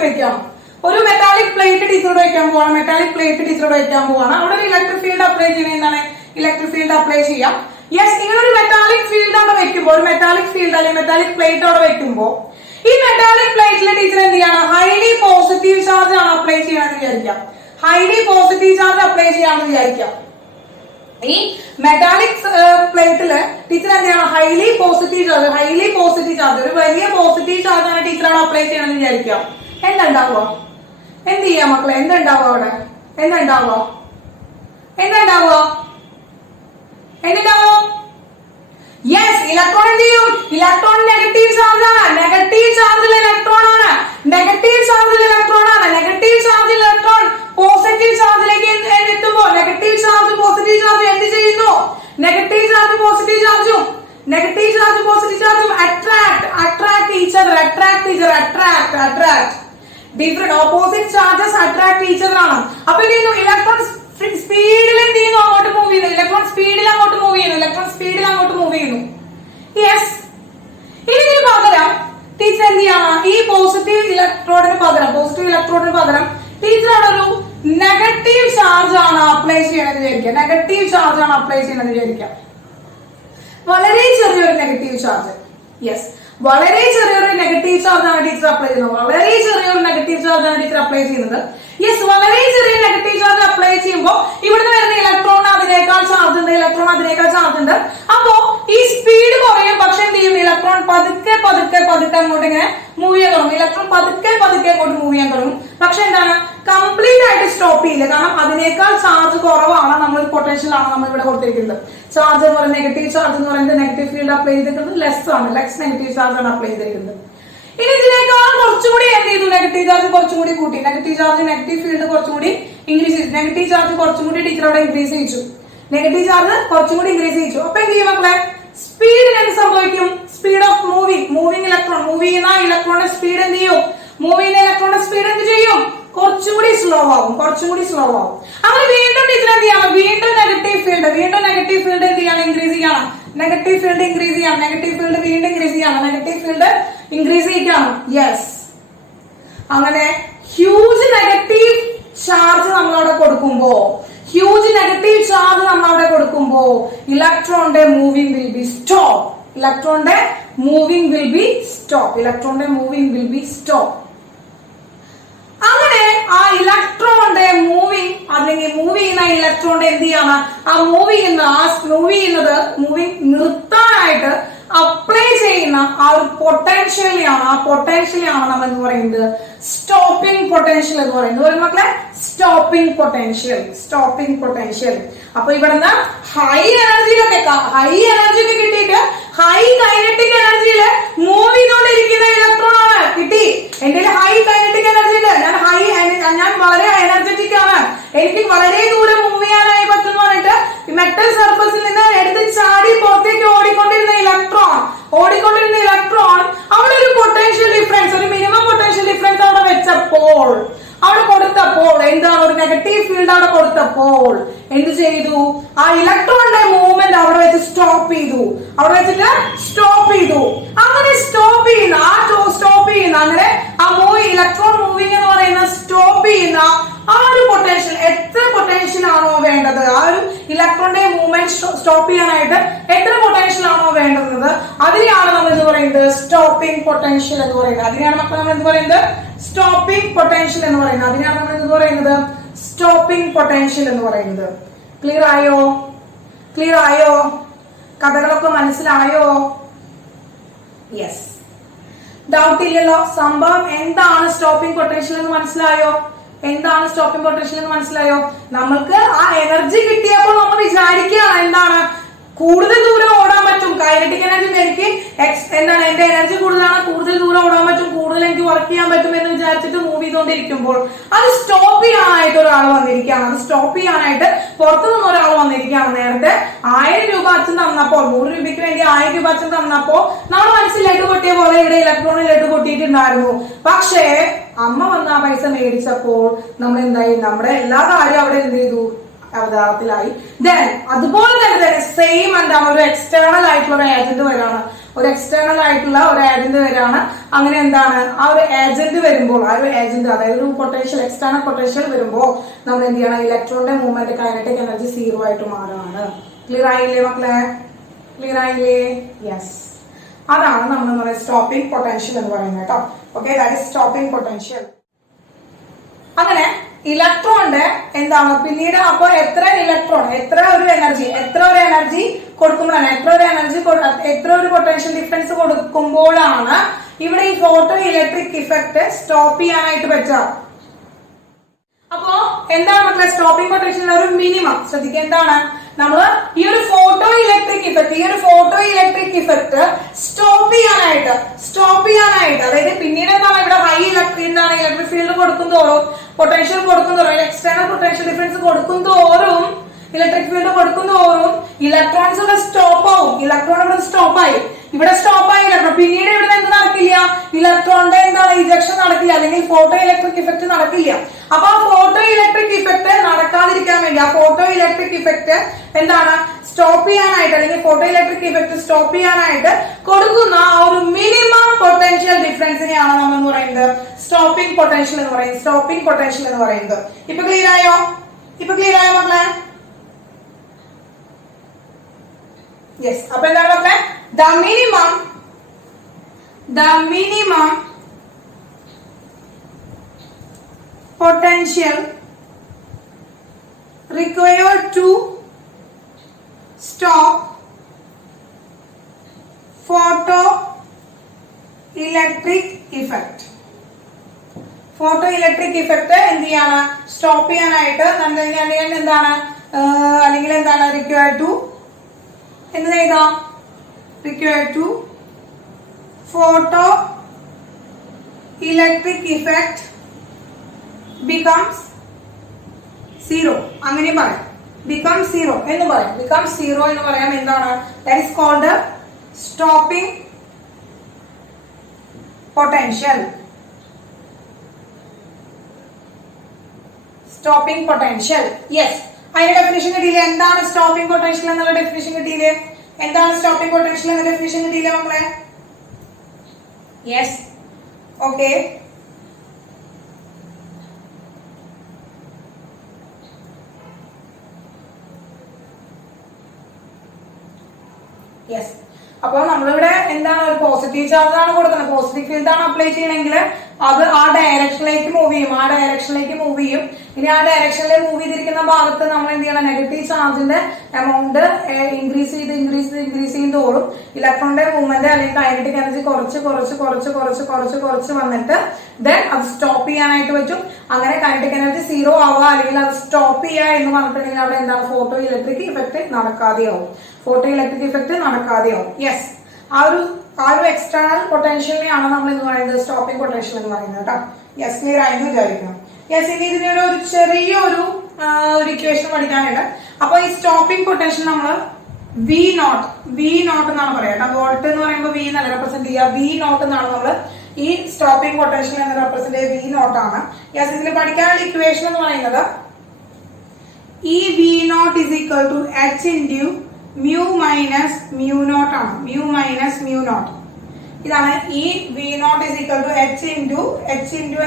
വെക്കണം. ഒരു മെറ്റാലിക് പ്ലേറ്റ് ടീച്ചറോട് വെക്കാൻ പോവാണ്. മെറ്റാലിക് പ്ലേറ്റ് ടീച്ചറോട് വെക്കാൻ പോവാണ്. അവിടെ ഒരു ഇലക്ട്രിക് ഫീൽഡ് അപ്ലൈ ചെയ്യുന്നത് എന്താണ്? ഇലക്ട്രിക് ഫീൽഡ് അപ്ലൈ ചെയ്യാം. യെസ്, ഇങ്ങനെ ഒരു മെറ്റാലിക് ഫീൽഡ് അവിടെ വെക്കുമ്പോൾ, ഒരു മെറ്റാലിക് ഫീൽഡ് അല്ലെങ്കിൽ മെറ്റാലിക് പ്ലേറ്റ് അവിടെ വെക്കുമ്പോൾ ഈ മെറ്റാലിക് പ്ലേറ്റിലെ ടീച്ചർ എന്ത് ചെയ്യാണ്? ഹൈലി പോസിറ്റീവ് ചാർജ് ആണ് അപ്ലൈ ചെയ്യാമെന്ന് വിചാരിക്കാം. ഹൈലി പോസിറ്റീവ് ചാർജ് അപ്ലൈ ചെയ്യാമെന്ന് വിചാരിക്കാം. ഈ മെറ്റാലിക് പ്ലേറ്റില് ടീച്ചർ എന്ത് ചെയ്യണം? ഹൈലി പോസിറ്റീവ് ചാർജ് ഒരു വലിയ പോസിറ്റീവ് ചാർജ് ആണ് ടീച്ചർ അവിടെ അപ്ലൈ ചെയ്യണമെന്ന് വിചാരിക്കാം. എന്തുണ്ടാവുക? എന്ത് ചെയ്യാം മക്കളെ? എന്തുണ്ടാവുക അവിടെ? എന്തുണ്ടാവുക? യെസ്, ഇലക്ട്രോൺ എന്ത് ചെയ്യും? ഇലക്ട്രോൺ നെഗറ്റീവ് ചാർജ് ആണ്. നെഗറ്റീവ് ചാർജിൽ ഇലക്ട്രോൺ ആണ്. നെഗറ്റീവ് ചാർജിൽ ഇലക്ട്രോൺ പോസിറ്റീവ് ചാർജിലേക്ക് എത്തുമ്പോൾ നെഗറ്റീവ് ചാർജ് പോസിറ്റീവ് ചാർജ് എന്ത് ചെയ്യുന്നു? നെഗറ്റീവ് ചാർജ് പോസിറ്റീവ് ചാർജും attract each other. Different opposite charges attract each other ആണ്. അപ്പൊ എന്ത് ചെയ്യുന്നു? ഇലക്ട്രോൺ സ്പീഡിൽ എന്ത് ചെയ്യുന്നു? അങ്ങോട്ട് മൂവ് ചെയ്യുന്നു. ഇലക്ട്രോൺ സ്പീഡിൽ അങ്ങോട്ട് മൂവ് ചെയ്യുന്നു. യെസ്, ഇതിന് പകരം ടീച്ചർ എന്ത് ചെയ്യണം? ഈ പോസിറ്റീവ് ഇലക്ട്രോണിന് പകരം ടീച്ചർ അവിടെ ഒരു നെഗറ്റീവ് ചാർജ് ആണ് അപ്ലൈ ചെയ്യണമെന്ന് വിചാരിക്കാം. വളരെ ചെറിയൊരു നെഗറ്റീവ് ചാർജ്. യെസ്, വളരെ ചെറിയൊരു നെഗറ്റീവ് ചാർജ് ആണ് ടീച്ചർ അപ്ലൈ ചെയ്യുന്നത്. യെസ്, വളരെ ചെറിയ നെഗറ്റീവ് ചാർജ് അപ്ലൈ ചെയ്യുമ്പോൾ ഇവിടുന്ന് വരുന്ന ഇലക്ട്രോൺ അതിനേക്കാൾ ചാർജ് ഉണ്ട്. അപ്പോ ഈ സ്പീഡ് കുറയും. പക്ഷെ എന്ത് ചെയ്യും? ഇലക്ട്രോൺ പതുക്കെ അങ്ങോട്ട് ഇങ്ങനെ മൂവ് ചെയ്യാൻ തുടങ്ങും. അങ്ങോട്ട് മൂവ് ചെയ്യാൻ തുടങ്ങും. പക്ഷെ എന്താണ്? കംപ്ലീറ്റ് ആയിട്ട് സ്റ്റോപ്പ് ചെയ്യില്ല. കാരണം അതിനേക്കാൾ ചാർജ് കുറവാണ്. നമ്മൾ പൊട്ടൻഷ്യലാണ് നമ്മൾ ഇവിടെ കൊടുത്തിരിക്കുന്നത്. ചാർജ് എന്ന് പറയുന്നത് നെഗറ്റീവ് ചാർജ് എന്ന് പറയുന്നത് നെഗറ്റീവ് ഫീൽഡ് അപ്ലൈ ചെയ്തിരിക്കുന്നത് ലെസ് നെഗറ്റീവ് ചാർജ് ആണ് അപ്ലൈ ചെയ്തിരിക്കുന്നത്. ഇനി ഇതിനേക്കാൾ കുറച്ചുകൂടി എന്ത് ചെയ്തു? നെഗറ്റീവ് ചാർജ് കുറച്ചുകൂടി കൂട്ടി. നെഗറ്റീവ് ഫീൽഡ് കുറച്ചുകൂടി ഇൻക്രീസ് ചെയ്തു. നെഗറ്റീവ് ചാർജ് കുറച്ചുകൂടി ടീച്ചർ അവിടെ ഇൻക്രീസ് ചെയ്യിച്ചു. അപ്പൊ എന്ത് ചെയ്യും മക്കളെ? സ്പീഡിന് എന്ത് സംഭവിക്കും? Speed of moving electron, move ചെയ്യുന്ന ഇലക്ട്രോണിന്റെ സ്പീഡ് എന്ത് ചെയ്യും? എന്ത് ചെയ്യും? കുറച്ചുകൂടി സ്ലോ ആവും. അങ്ങനെ വീണ്ടും ടീച്ചർ എന്ത് ചെയ്യണം? വീണ്ടും നെഗറ്റീവ് ഫീൽഡ് എന്ത് ചെയ്യണം? ഇൻക്രീസ് ചെയ്യണം. നെഗറ്റീവ് ഫീൽഡ് ഇൻക്രീസ് ചെയ്യണം. യെസ്, അങ്ങനെ ഹ്യൂജ് നെഗറ്റീവ് ചാർജ് നമ്മളവിടെ കൊടുക്കുമ്പോ ഇലക്ട്രോണിന്റെ മൂവിംഗ് വിൽ ബി സ്റ്റോപ്പ്. അങ്ങനെ ആ ഇലക്ട്രോണിന്റെ മൂവിംഗ് അല്ലെങ്കിൽ മൂവ് ചെയ്യുന്ന ഇലക്ട്രോണിന്റെ എന്ത് ചെയ്യാണ്? മൂവിംഗ് നിർത്താനായിട്ട് അപ്ലൈ ചെയ്യുന്ന ആ ഒരു പൊട്ടൻഷ്യലിയാണ് നമ്മൾ എന്ന് പറയുന്നത് സ്റ്റോപ്പിംഗ് പൊട്ടൻഷ്യൽ എന്ന് പറയുന്നത്. മക്കളെ, സ്റ്റോപ്പിംഗ് പൊട്ടൻഷ്യൽ. അപ്പൊ ഇവിടുന്ന് ഹൈ എനർജിയൊക്കെ കിട്ടിയിട്ട് ഹൈ കൈനറ്റിക് എനർജിയില് മൂവ് ചെയ്തുകൊണ്ടിരിക്കുന്ന ഇലക്ട്രോൺ ആണ് കിട്ടി. എന്റെ ഹൈ കൈനറ്റിക് എനർജി ഉണ്ട്. ഞാൻ വളരെ എനർജറ്റിക് ആണ്. എനിക്ക് വളരെ ദൂരം മൂവ് ചെയ്യാനായി പറ്റുന്ന പറഞ്ഞിട്ട് മെറ്റൽ സർഫസിൽ നിന്ന് എടുത്ത് ചാടി പുറത്തേക്ക് ഓടിക്കൊണ്ടിരുന്ന ഇലക്ട്രോൺ അവിടെ ഒരു പൊട്ടൻഷ്യൽ ഡിഫറൻസ്, ഒരു മിനിമം പൊട്ടൻഷ്യൽ ഡിഫറൻസ് അവിടെ വെച്ചപ്പോൾ, അവിടെ കൊടുത്തപ്പോൾ എന്താണ്, ഒരു നെഗറ്റീവ് ഫീൽഡ് അവിടെ കൊടുത്തപ്പോൾ എന്ത് ചെയ്തു, ആ ഇലക്ട്രോണിന്റെ മൂവ്മെന്റ് അവിടെ വെച്ച് സ്റ്റോപ്പ് ചെയ്തു. അങ്ങനെ സ്റ്റോപ്പ് ചെയ്യുന്ന അങ്ങനെ ആ ഇലക്ട്രോൺ മൂവിങ് എന്ന് പറയുന്ന സ്റ്റോപ്പ് ചെയ്യുന്ന ആ ഒരു പൊട്ടൻഷ്യൽ, എത്ര പൊട്ടൻഷ്യൽ ആണോ വേണ്ടത്, ആ ഒരു ഇലക്ട്രോണിന്റെ മൂവ്മെന്റ് സ്റ്റോപ്പ് ചെയ്യാനായിട്ട് എത്ര പൊട്ടൻഷ്യൽ ആണോ വേണ്ടത്, അതിനെയാണ് നമ്മൾ എന്ത് പറയുന്നത്, സ്റ്റോപ്പിംഗ് പൊട്ടൻഷ്യൽ എന്ന് പറയുന്നത്. അതിനെയാണ് മക്കൾ നമ്മൾ എന്ത് പറയുന്നത്, സ്റ്റോപ്പിംഗ് പൊട്ടൻഷ്യൽ എന്ന് പറയുന്നത്. അതിനാണ് നമ്മൾ എന്ത് പറയുന്നത്, സ്റ്റോപ്പിംഗ് പൊട്ടൻഷ്യൽ എന്ന് പറയുന്നത്. ക്ലിയർ ആയോ? കഥകളൊക്കെ മനസ്സിലായോ? യെസ്, ഡൗട്ട് ഇല്ലല്ലോ. സംഭവം എന്താണ് സ്റ്റോപ്പിംഗ് പൊട്ടൻഷ്യൽ എന്ന് മനസ്സിലായോ? നമ്മൾക്ക് ആ എനർജി കിട്ടിയപ്പോൾ നമ്മൾ വിചാരിക്കുകയാണ് എന്താണ്, കൂടുതൽ ദൂരം ഓടാൻ പറ്റും, കൈനറ്റിക് എനർജി എനിക്ക് എന്താണ്, എന്റെ എനർജി കൂടുതലാണ്, കൂടുതൽ ദൂരം ഓടാൻ പറ്റും, കൂടുതൽ എനിക്ക് വർക്ക് ചെയ്യാൻ പറ്റും എന്ന് വിചാരിച്ചിട്ട് മൂവ് ചെയ്തുകൊണ്ടിരിക്കുമ്പോൾ അത് സ്റ്റോപ്പ് ചെയ്യാനായിട്ട് ഒരാൾ വന്നിരിക്കുകയാണ്. പുറത്തു നിന്ന് ഒരാൾ വന്നിരിക്കുകയാണ്. നേരത്തെ 1000 രൂപ അച്ഛൻ തന്നപ്പോൾ, 100 രൂപയ്ക്ക് വേണ്ടി 1000 രൂപ അച്ഛൻ തന്നപ്പോൾ നമ്മൾ മനസ്സിൽ ലഡു പൊട്ടിയ പോലെ ഇവിടെ ഇലക്ട്രോണിൽ ലഡു പൊട്ടിയിട്ടുണ്ടായിരുന്നു. പക്ഷേ അമ്മ വന്ന് ആ പൈസ മേടിച്ചപ്പോൾ നമ്മൾ എന്തായി, നമ്മുടെ എല്ലാ കാര്യവും അവിടെ എന്ത് ചെയ്തു, അവതാരത്തിലായി. അതുപോലെ തന്നെ സെയിം എന്താണ്, ഒരു എക്സ്റ്റേണൽ ആയിട്ടുള്ള ഒരു ഏജന്റ് വരാണ്. അങ്ങനെ എന്താണ്, ആ ഒരു ഏജന്റ് വരുമ്പോൾ, അതായത് ഒരു പൊട്ടൻഷ്യൽ, എക്സ്റ്റേണൽ പൊട്ടൻഷ്യൽ വരുമ്പോൾ നമ്മൾ എന്ത് ചെയ്യണം, ഇലക്ട്രോണിന്റെ മൂവ്മെന്റ് കൈനറ്റിക് എനർജി 0 ആയിട്ട് മാറുകയാണ്. ക്ലിയർ ആയില്ലേ മക്കളെ? യെസ്, അതാണ് നമ്മൾ സ്റ്റോപ്പിംഗ് പൊട്ടൻഷ്യൽ എന്ന് പറയുന്നത് കേട്ടോ. Okay, that is stopping potential. അങ്ങനെ ഇലക്ട്രോണിന്റെ എന്താണ് പിന്നീട്, അപ്പൊ എത്ര ഒരു എനർജി കൊടുക്കുമ്പോഴാണ്, എത്ര ഒരു പൊട്ടൻഷ്യൽ ഡിഫറൻസ് കൊടുക്കുമ്പോഴാണ് ഇവിടെ ഈ ഫോട്ടോ ഇലക്ട്രിക് ഇഫക്റ്റ് സ്റ്റോപ്പ് ചെയ്യാനായിട്ട് പറ്റുക. അപ്പോ എന്താണ് മക്കളെ സ്റ്റോപ്പിംഗ് പൊട്ടൻഷ്യൽ ഒരു മിനിമം ശ്രദ്ധിക്കുക. എന്താണ് നമ്മൾ ഈ ഒരു ഫോട്ടോ ഇലക്ട്രിക് ഇഫക്റ്റ് സ്റ്റോപ്പ് ചെയ്യാനായിട്ട് അതായത് പിന്നീട് എന്താണ് ഇവിടെ ഹൈ ഇലക്ട്രിക് ഫീൽഡ് കൊടുക്കുന്തോറും, പൊട്ടൻഷ്യൽ കൊടുക്കുന്തോറും, എക്സ്റ്റേണൽ പൊട്ടൻഷ്യൽ ഡിഫറൻസ് കൊടുക്കുന്തോറും, ഇലക്ട്രിക് ഫീൽഡ് കൊടുക്കുന്തോറും ഇലക്ട്രോൺസ് ഇവിടെ സ്റ്റോപ്പ് ആവും. ഇവിടെ സ്റ്റോപ്പായി ഇലക്ട്രോൺ. പിന്നീട് ഇവിടെ എന്ത് നടക്കില്ല, ഇലക്ട്രോണിന്റെ എന്താണ് ഇജക്ഷൻ നടക്കില്ല, അല്ലെങ്കിൽ ഫോട്ടോ ഇലക്ട്രിക് ഇഫക്റ്റ് നടക്കില്ല. അപ്പൊ ആ ഫോട്ടോ ഇലക്ട്രിക് ഇഫക്റ്റ് നടക്കാതിരിക്കാൻ വേണ്ടി, ആ ഫോട്ടോ ഇലക്ട്രിക് ഇഫക്റ്റ് എന്താണ് സ്റ്റോപ്പ് ചെയ്യാനായിട്ട്, അല്ലെങ്കിൽ ഫോട്ടോ ഇലക്ട്രിക് ഇഫക്റ്റ് സ്റ്റോപ്പ് ചെയ്യാനായിട്ട് കൊടുക്കുന്ന ആ ഒരു മിനിമം പൊട്ടൻഷ്യൽ ഡിഫറൻസിനെയാണ് നമ്മൾ എന്ന് പറയുന്നത് സ്റ്റോപ്പിംഗ് പൊട്ടൻഷ്യൽ എന്ന് പറയുന്നത്. ഇപ്പൊ ക്ലിയർ ആയോ മക്കളെ? യെസ്. അപ്പൊ എന്താണ് മക്കളെ, the minimum potential required to stop photoelectric effect. എന്ത് ചെയ്യാണ്, സ്റ്റോപ്പ് ചെയ്യാനായിട്ട് എന്താണ്, അല്ലെങ്കിൽ എന്താണ് required to photoelectric effect becomes zero. അങ്ങനെ പറയാം, becomes zero എന്ന് പറയാം. എന്താണ്, that is called the stopping potential. Yes, അതിന്റെ ഡെഫിനിഷൻ കിട്ടിയില്ലേ? എന്താണ് സ്റ്റോപ്പിംഗ് പൊട്ടൻഷ്യൽ എന്നുള്ള ഡെഫിനിഷൻ കിട്ടിയില്ലേ? മക്കളെ? Yes, okay. യെസ്, അപ്പോൾ നമ്മളിവിടെ എന്താണ് ഒരു പോസിറ്റീവ് ചാർജ് ആണ് കൊടുക്കുന്നത്, പോസിറ്റീവ് ഫീൽഡ് ആണ് അപ്ലൈ ചെയ്യണമെങ്കിൽ അത് ആ ഡയറക്ഷനിലേക്ക് മൂവ് ചെയ്യും. ഇനി ആ ഡയറക്ഷനിൽ മൂവ് ചെയ്തിരിക്കുന്ന ഭാഗത്ത് നമ്മൾ എന്ത് ചെയ്യണം, നെഗറ്റീവ് ചാർജിന്റെ എമൗണ്ട് ഇൻക്രീസ് ചെയ്യുന്നതോറും ഇലക്ട്രോണിന്റെ മൂവ്മെന്റ് അല്ലെങ്കിൽ കൈനറ്റിക് എനർജി കുറച്ച് വന്നിട്ട് ദെൻ അത് സ്റ്റോപ്പ് ചെയ്യാനായിട്ട് പറ്റും. അങ്ങനെ കൈനറ്റിക് എനർജി 0 ആവുക അല്ലെങ്കിൽ അത് സ്റ്റോപ്പ് ചെയ്യുക എന്ന് പറഞ്ഞിട്ടുണ്ടെങ്കിൽ അവിടെ എന്താണ്, ഫോട്ടോ ഇലക്ട്രിക് ഇഫക്റ്റ് നടക്കാതെയാവും. യെസ്, ആ ഒരു എക്സ്റ്റേണൽ പൊട്ടൻഷ്യലിനെയാണ് നമ്മൾ എന്ന് പറയുന്നത് സ്റ്റോപ്പിംഗ് പൊട്ടൻഷ്യൽ എന്ന് പറയുന്നത് കേട്ടോ. യെസ്, ക്ലിയർ ആയെന്ന് വിചാരിക്കണം. യെസ്, ഇനി ഇതിനൊരു ചെറിയൊരു ഒരു ഇക്വേഷൻ പഠിക്കാനുണ്ട്. അപ്പൊ ഈ സ്റ്റോപ്പിംഗ് പൊട്ടൻഷ്യൽ നമ്മൾ വി നോട്ട് എന്നാണ് പറയാം. വോൾട്ട് എന്ന് പറയുമ്പോൾ വി എന്നല്ല റെപ്രസെന്റ് ചെയ്യുക, വി നോട്ട് എന്നാണ് നമ്മൾ ഈ സ്റ്റോപ്പിംഗ് പൊട്ടൻഷ്യൽ എന്ന് റെപ്രസെന്റ് ചെയ്യുക, വി നോട്ട് ആണ്. യെസ്, ഇതിൽ പഠിക്കാനുള്ള ഇക്വേഷൻ എന്ന് പറയുന്നത് ഈ V nought is equal to H into mu minus mu nought ആണ്. മ്യൂ മൈനസ് മ്യൂ നോട്ട് ഇതാണ് ഈ V nought is equal to H into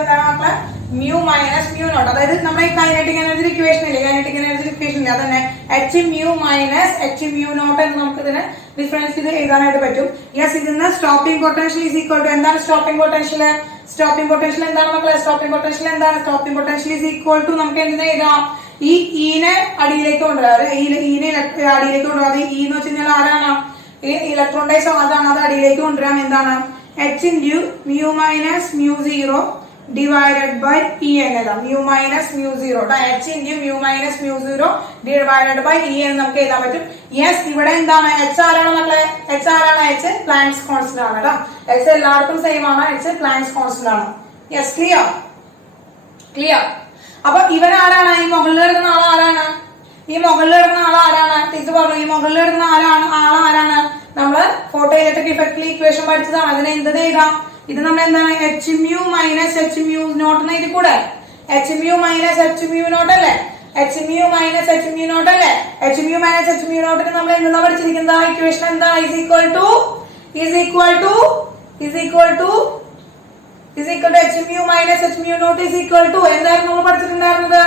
എന്താണ് മക്കളെ മ്യൂ മൈനസ് മ്യൂ നോട്ട്. അതായത് നമ്മുടെ ഈ കൈനറ്റിക് എനർജി ഇക്വേഷൻ ഇല്ലേ, കൈനറ്റിക് എനർജി ഇക്വേഷൻ ഇല്ല, അതന്നെ H mu minus H mu not എന്ന് നമുക്ക് ഇതിന് ഡിഫറൻസ് ചെയ്ത് എഴുതാനായിട്ട് പറ്റും. യെസ്, ഇതിന് stopping potential is equal to എന്താണ് സ്റ്റോപ്പിംഗ് പൊട്ടൻഷ്യൽ? സ്റ്റോപ്പിംഗ് പൊട്ടൻഷ്യൽ എന്താണ് മക്കളെ? സ്റ്റോപ്പിംഗ് പൊട്ടൻഷ്യൽ എന്താണ്? Stopping potential is equal to നമുക്ക് എന്തിനാ എഴുതാം? ഈ ഈനെ അടിയിലേക്ക് കൊണ്ടുവരാം, ഈനെ അടിയിലേക്ക് കൊണ്ടുവരാം. ഈ എന്ന് വെച്ച് കഴിഞ്ഞാൽ ആരാണ്? ഈ ഇലക്ട്രോണിന്റെ ചാർജാണ്, അത് അടിയിലേക്ക് കൊണ്ടുവരാം. എന്താണ്? H into mu minus mu zero divided by e എന്നതാണ്. Mu minus mu zero, h into mu minus mu zero divided by E എന്ന് നമുക്ക് എഴുതാൻ പറ്റും. യെസ്, ഇവിടെ എന്താണ്? എച്ച് ആരാണ് മക്കളെ? എച്ച് ആരാണ്? എച്ച് പ്ലാങ്ക്സ് കോൺസ്റ്റന്റ് ആണ് കേട്ടോ. എച്ച് എല്ലാവർക്കും സെയിം ആണ്, എച്ച് പ്ലാങ്ക്സ് കോൺസ്റ്റന്റ് ആണ്. Yes, clear. അപ്പൊ ഇവൻ ആരാണ്? ഈ മുകളിൽ കിടക്കുന്ന ആളാരാണ്? ഈ മുകളിൽ കിടക്കുന്ന ആളാരാണ്? ടീച്ചർ പറഞ്ഞു ഈ മുകളിൽ കിടക്കുന്ന ആളാരാണ്? നമ്മള് ഫോട്ടോ ഇലക്ട്രിക് ഇഫക്റ്റിൽ ഇക്വേഷൻ പഠിച്ചതാണ്. അതിനെ എന്ത് എഴുതാം? ഇത് നമ്മൾ എന്താണ്? H mu minus H mu not എന്ന് എഴുതി കൂടെ? H mu minus H mu naught അല്ലേ? H mu minus H mu naught അല്ലേ? H mu minus H mu നോട്ടിന് നമ്മൾ എന്താ പഠിച്ചിരിക്കുന്നത്? ഇക്വേഷൻ എന്താ? Is equal to h mu minus H mu naught is equal to എന്തായിരുന്നു നമ്മൾ പഠിച്ചിട്ടുണ്ടായിരുന്നത്?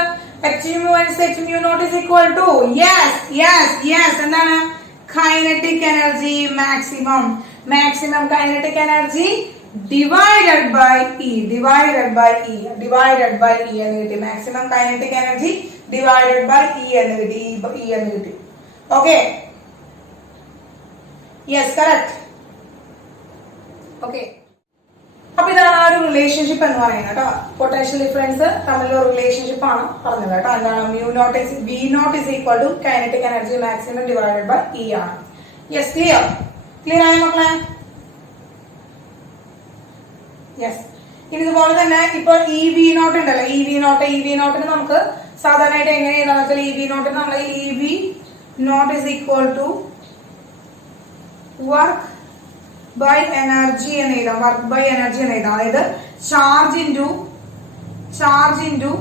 H mu minus H mu naught is equal to yes എന്താണ്? Kinetic energy maximum kinetic energy divided by E എന്ന് കിട്ടി. Maximum kinetic energy divided by E എന്ന് കിട്ടി. Okay, yes, correct. Okay, അപ്പൊ ഇതാണ് ആ ഒരു റിലേഷൻഷിപ്പ് എന്ന് പറയുന്നത് കേട്ടോ. പൊട്ടൻഷ്യൽ ഡിഫറൻസ് തമ്മിലുള്ള റിലേഷൻഷിപ്പ് ആണ് പറഞ്ഞത് കേട്ടോ. എന്താണ്? V nought is equal to kinetic energy maximum divided by E ആണ്. യെസ്, ക്ലിയർ ആയ മക്കളെ? യെസ്. ഇനി ഇതുപോലെ തന്നെ ഇപ്പോൾ ഇ വി നോട്ട് ഉണ്ടല്ലോ, ഇ വി നോട്ടിന് നമുക്ക് സാധാരണയായിട്ട് എങ്ങനെ എഴുതാന്ന് വെച്ചാൽ ഇ വി നോട്ടിന് നമ്മൾ E V nought is equal to work by energy എന്ന് എഴുതാം. അതായത് charge into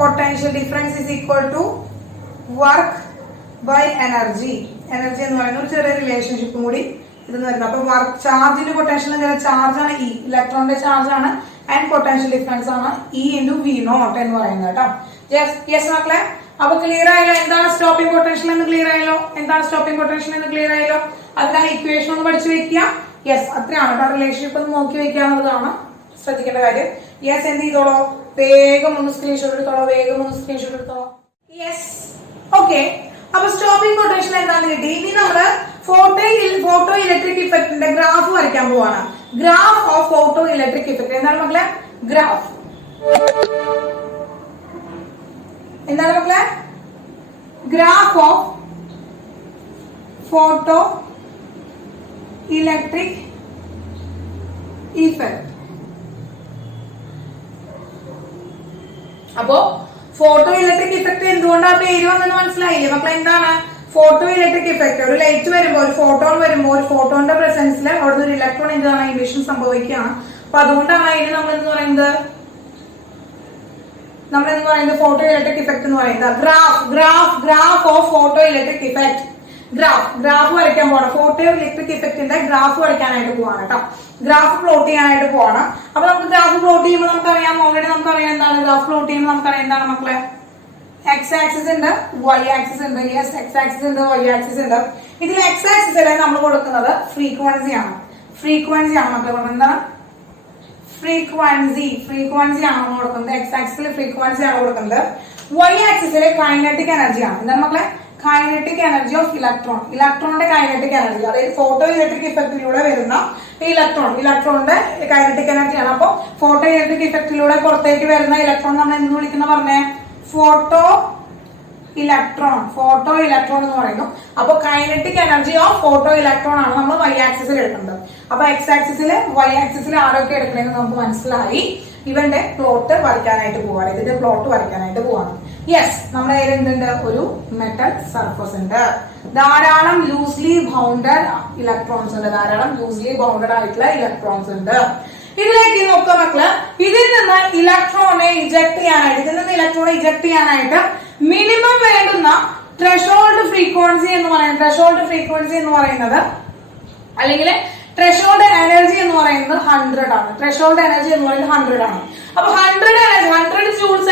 potential difference is equal to work by energy എന്ന് പറയുന്ന ഒരു ചെറിയ റിലേഷൻഷിപ്പും കൂടി ഇതെന്ന് വരുന്നത്. അപ്പൊ വർക്ക് ചാർജിന്റെ പൊട്ടൻഷ്യൽ ചാർജ് ആണ് ഇ, ഇലക്ട്രോണിന്റെ ചാർജ് ആണ്, ആൻഡ് പൊട്ടൻഷ്യൽ ഡിഫറൻസ് ആണ് ഇ ഇൻറ്റു വി നോട്ട് എന്ന് പറയുന്നത് കേട്ടോ. യെസ് മക്കളെ, അപ്പൊ ക്ലിയർ ആയല്ലോ എന്താണ് സ്റ്റോപ്പിംഗ് പൊട്ടൻഷ്യൽ എന്ന് ക്ലിയർ ആയല്ലോ. അതിനാണ് ഇക്വേഷൻ ഒന്ന് പഠിച്ചു വെക്കുക. യെസ്, അത്രയാണ് കേട്ടോ. റിലേഷൻഷിപ്പ് ഒന്ന് നോക്കി വെക്കുക എന്നുള്ളതാണ് ശ്രദ്ധിക്കേണ്ട കാര്യം. യെസ്, എന്ത് ചെയ്തോളോ? വേഗം ഒന്ന് സ്ക്രീൻഷോട്ട് എടുത്തോളോ. Yes, okay. അപ്പൊ സ്റ്റോപ്പിംഗ് പൊട്ടൻഷ്യൽ എന്താണെന്ന് കിട്ടി. ഇനി നമ്മള് ഫോട്ടോ ഇലക്ട്രിക് ഇഫക്റ്റിന്റെ ഗ്രാഫ് വരയ്ക്കാൻ പോവാണ്. Graph of photo electric effect എന്താണ് മക്കളെ? Graph of photo electric effect. അപ്പോ ഫോട്ടോ ഇലക്ട്രിക് ഇഫക്റ്റ് എന്തുകൊണ്ട് ആ പേര് വന്നെന്ന് മനസ്സിലായില്ലേ മക്കളെ? എന്താണ് ഫോട്ടോ ഇലക്ട്രിക് ഇഫക്റ്റ്? ഒരു ലൈറ്റ് വരുമ്പോൾ, ഒരു ഫോട്ടോന്റെ പ്രസൻസിൽ അവിടെ ഒരു ഇലക്ട്രോൺ എന്താണ് ഇമിഷൻ സംഭവിക്കുകയാണ്. അപ്പൊ അതുകൊണ്ടാണ് അതിന് നമ്മൾ എന്ന് പറയുന്നത് ഫോട്ടോ ഇലക്ട്രിക് ഇഫക്റ്റ് എന്ന് പറയുന്നത്. Graph of photo electric effect. Graph വരയ്ക്കാൻ പോകണം. ഫോട്ടോ ഇലക്ട്രിക് ഇഫക്റ്റിന്റെ ഗ്രാഫ് വരയ്ക്കാനായിട്ട് പോവാണ് കേട്ടോ. ഗ്രാഫ് പ്ലോട്ട് ചെയ്യാനായിട്ട് പോവാണ്. അപ്പൊ നമുക്ക് ഗ്രാഫ് പ്ലോട്ട് ചെയ്യുമ്പോൾ നമുക്കറിയാം, ഓൾറെഡി നമുക്കറിയാം എന്താണ് ഗ്രാഫ് പ്ലോട്ട് ചെയ്യുമ്പോൾ നമുക്കറിയാം എന്താണ് മക്കളെ? എക്സ് ആക്സിസ് ഉണ്ട്, വൈ ആക്സിസ് ഉണ്ട്. യെസ്, എക്സ് ആക്സിസ് ഉണ്ട്, വൈ ആക്സിസ് ഉണ്ട്. ഇതിൽ എക്സ് ആക്സിസിൽ നമ്മൾ കൊടുക്കുന്നത് ഫ്രീക്വൻസി ആണ് മക്കളെ. എന്താണ്? ഫ്രീക്വൻസി ആണ് നമ്മൾ കൊടുക്കുന്നത്. എക്സ് ആക്സിസിൽ ഫ്രീക്വൻസി ആണ് കൊടുക്കുന്നത്. വൈ ആക്സിസിലെ കൈനറ്റിക് എനർജി ആണ്. എന്താണ് മക്കളെ? കൈനറ്റിക് എനർജി ഓഫ് ഇലക്ട്രോണിന്റെ കൈനറ്റിക് എനർജി. അതായത് ഫോട്ടോ ഇലക്ട്രിക് ഇഫക്റ്റിലൂടെ വരുന്ന ഇലക്ട്രോണിന്റെ കൈനറ്റിക് എനർജിയാണ്. അപ്പൊ ഫോട്ടോ ഇലക്ട്രിക് ഇഫക്റ്റിലൂടെ പുറത്തേക്ക് വരുന്ന ഇലക്ട്രോൺ നമ്മൾ എന്ത് വിളിക്കുന്ന പറഞ്ഞേ? ഫോട്ടോ ഇലക്ട്രോൺ എന്ന് പറയുന്നു. അപ്പൊ kinetic energy of photo electron ആണ് നമ്മൾ വൈ ആക്സിസിൽ എടുക്കുന്നത്. അപ്പൊ എക്സ് ആക്സിസില് വൈ ആക്സിസിൽ ആരൊക്കെ എടുക്കണമെന്ന് നമുക്ക് മനസ്സിലായി. ഇവന്റെ പ്ലോട്ട് വരയ്ക്കാനായിട്ട് പോവാണ്. ഇതിന്റെ പ്ലോട്ട് വരയ്ക്കാനായിട്ട് പോവാണ്. യെസ്, നമ്മുടെ കയ്യിൽ എന്തുണ്ട്? ഒരു മെറ്റൽ സർഫസ് ഉണ്ട്, ധാരാളം ലൂസ്ലി ബൗണ്ടഡ് ഇലക്ട്രോൺസ് ഉണ്ട്, ധാരാളം ലൂസ്ലി ബൗണ്ടഡ് ആയിട്ടുള്ള ഇലക്ട്രോൺസ് ഉണ്ട്. ഇതിലേക്ക് നോക്കുക മക്കള്, ഇതിൽ നിന്ന് ഇലക്ട്രോണെ ഇജക്ട് ചെയ്യാനായിട്ട് മിനിമം വേണ്ടുന്ന ത്രെഷോൾഡ് ഫ്രീക്വൻസി എന്ന് പറയുന്നത് അല്ലെങ്കിൽ ത്രെഷോൾഡ് എനർജി എന്ന് പറയുന്നത് 100 ആണ്. ത്രെഷോൾഡ് എനർജി എന്ന് പറയുന്നത് 100 ആണ്. അപ്പൊ 100 ജൂൾസ്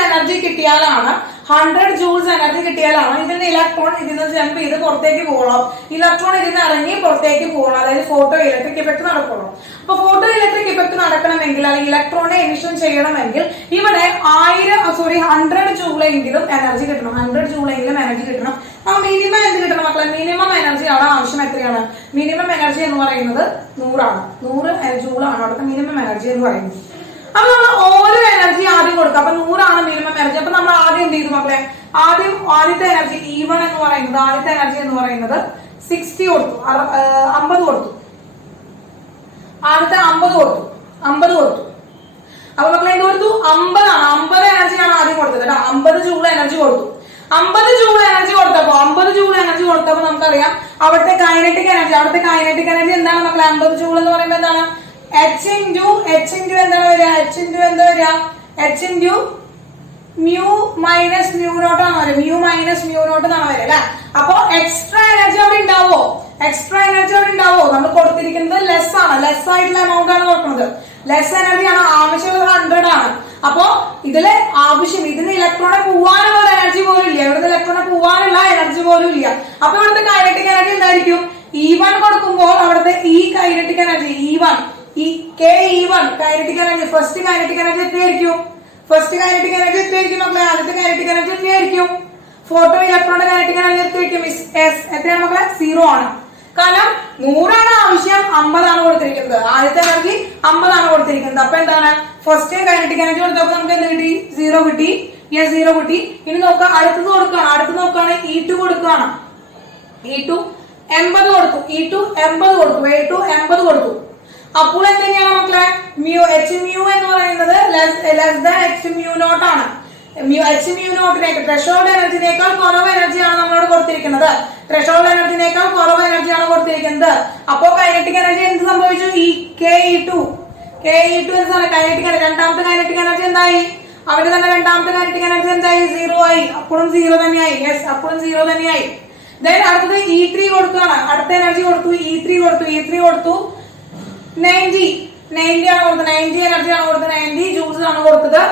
എനർജി കിട്ടിയാലാണ് ഇതിന്റെ ഇലക്ട്രോൺ ഇതിന് ജമ്പ് ചെയ്ത് പുറത്തേക്ക് പോകണം, ഇലക്ട്രോൺ ഇതിന് ഇറങ്ങി പുറത്തേക്ക് പോകണം, അതായത് ഫോട്ടോ ഇലക്ട്രിക് ഇഫക്ട് നടക്കണം. അപ്പൊ ഫോട്ടോ ഇലക്ട്രിക് ഇഫക്ട് നടക്കണമെങ്കിൽ അല്ലെങ്കിൽ ഇലക്ട്രോണെ എമിഷൻ ചെയ്യണമെങ്കിൽ ഇവിടെ 100 ജൂളെങ്കിലും എനർജി കിട്ടണം. 100 ജൂളെങ്കിലും എനർജി കിട്ടണം. അപ്പൊ മിനിമം എന്ത് കിട്ടണം മക്കളെ? മിനിമം എനർജി അവിടെ ആവശ്യം എത്രയാണ്? മിനിമം എനർജി എന്ന് പറയുന്നത് 100 ആണ്. 100 ജൂളാണ് അവിടുത്തെ മിനിമം എനർജി എന്ന് പറയുന്നത്. അപ്പൊ നമ്മൾ ഓരോ എനർജി ആദ്യം കൊടുക്കുക. അപ്പൊ 100 ആണ് മിനിമം എനർജി. അപ്പൊ നമ്മൾ ആദ്യം എന്ത് ചെയ്തു മക്കളെ? ആദ്യത്തെ എനർജി E1 എന്ന് പറയുന്നത്, ആദ്യത്തെ എനർജി എന്ന് പറയുന്നത് 60 കൊടുത്തു, 50 കൊടുത്തു. ആദ്യത്തെ 50 കൊടുത്തു. അപ്പൊ മക്കളെ എന്ത് കൊടുത്തു? 50 ആണ്. 50 എനർജിയാണ് ആദ്യം കൊടുത്തത് കേട്ടോ. 50 ജൂൾ എനർജി കൊടുത്തു. 50 ജൂൾ എനർജി കൊടുത്തപ്പോ നമുക്കറിയാം അവിടുത്തെ കൈനറ്റിക് എനർജി എന്താണ് മക്കളെ? 50 ജൂൾ എന്ന് പറയുമ്പോൾ എന്താണ്? H into എന്താണ് വരിക? H into mu minus mu naught ആണ് വരിക. mu minus mu naught എന്നാണ് വരിക അല്ലെ. അപ്പൊ എക്സ്ട്രാ എനർജി അവിടെ ഉണ്ടാവോ? നമ്മൾ കൊടുത്തിരിക്കുന്നത് ലെസ് ആയിട്ടുള്ള എമൗണ്ട് ആണ് കൊടുക്കുന്നത്. ലെസ് എനർജിയാണ്, ആവശ്യമുള്ളത് 100 ആണ്. അപ്പൊ ഇതിന് ഇലക്ട്രോണെ പോവാനുള്ള എനർജി പോലും ഇല്ല. ഇവിടുത്തെ ഇലക്ട്രോണെ പോവാനുള്ള എനർജി പോലും ഇല്ല. അപ്പൊ ഇവിടുത്തെ കൈനറ്റിക് എനർജി എന്തായിരിക്കും? E1 കൊടുക്കുമ്പോൾ അവിടുത്തെ ഈ kinetic energy E1 KE1 kinetic energy, first kinetic energy എത്രയായിരിക്കും? മക്കളെ? ആദ്യത്തെ കൈനറ്റിക് എനർജി എത്രയായിരിക്കും? ഫോട്ടോ ഇലക്ട്രോണിന്റെ കൈനറ്റിക് എനർജി എത്രയായിരിക്കും? എത്രയാണ് മക്കളെ? 0 ആണ്. കാരണം 100 ആണ് ആവശ്യം, 50 ആണ് കൊടുത്തിരിക്കുന്നത്. ആദ്യത്തെ എനർജി 50 ആണ് കൊടുത്തിരിക്കുന്നത്. അപ്പൊ എന്താണ്? ഫസ്റ്റ് കൈനറ്റിക് എനർജി കൊടുത്തപ്പോൾ നമുക്ക് എന്ത് കിട്ടി? 0 കിട്ടി. ഇനി നോക്കാം, അടുത്തത് നോക്കുകയാണ് E2 കൊടുക്കുകയാണ്. E2 80 കൊടുത്തു. അപ്പോൾ എന്തെങ്കിലും മക്കളെ? H mu എന്ന് പറയുന്നത് less than H mu naught ആണ്. H mu naught ത്രെഷോൾഡ് എനർജിനേക്കാൾ കുറവ് എനർജിയാണ് നമ്മളോട് കൊടുത്തിരിക്കുന്നത്. അപ്പോ കൈനറ്റിക് എനർജി എന്ത് സംഭവിച്ചു? ഈ KE2 എന്താണ്? കൈനറ്റിക് എനർജി, രണ്ടാമത്തെ കൈനറ്റിക് എനർജി എന്തായി? അവിടെ തന്നെ രണ്ടാമത്തെ കൈനറ്റിക് എനർജി എന്തായി? 0 ആയി. അപ്പോഴും 0 തന്നെയായി. അടുത്തത് E3 കൊടുക്കുകയാണ്. അടുത്ത എനർജി കൊടുത്തു. E3 കൊടുത്തു 90 ആണ് കൊടുത്തത്. 90 എനർജിയാണ് കൊടുത്തത്. 90 ജൂൾസ് ആണ് കൊടുത്തത്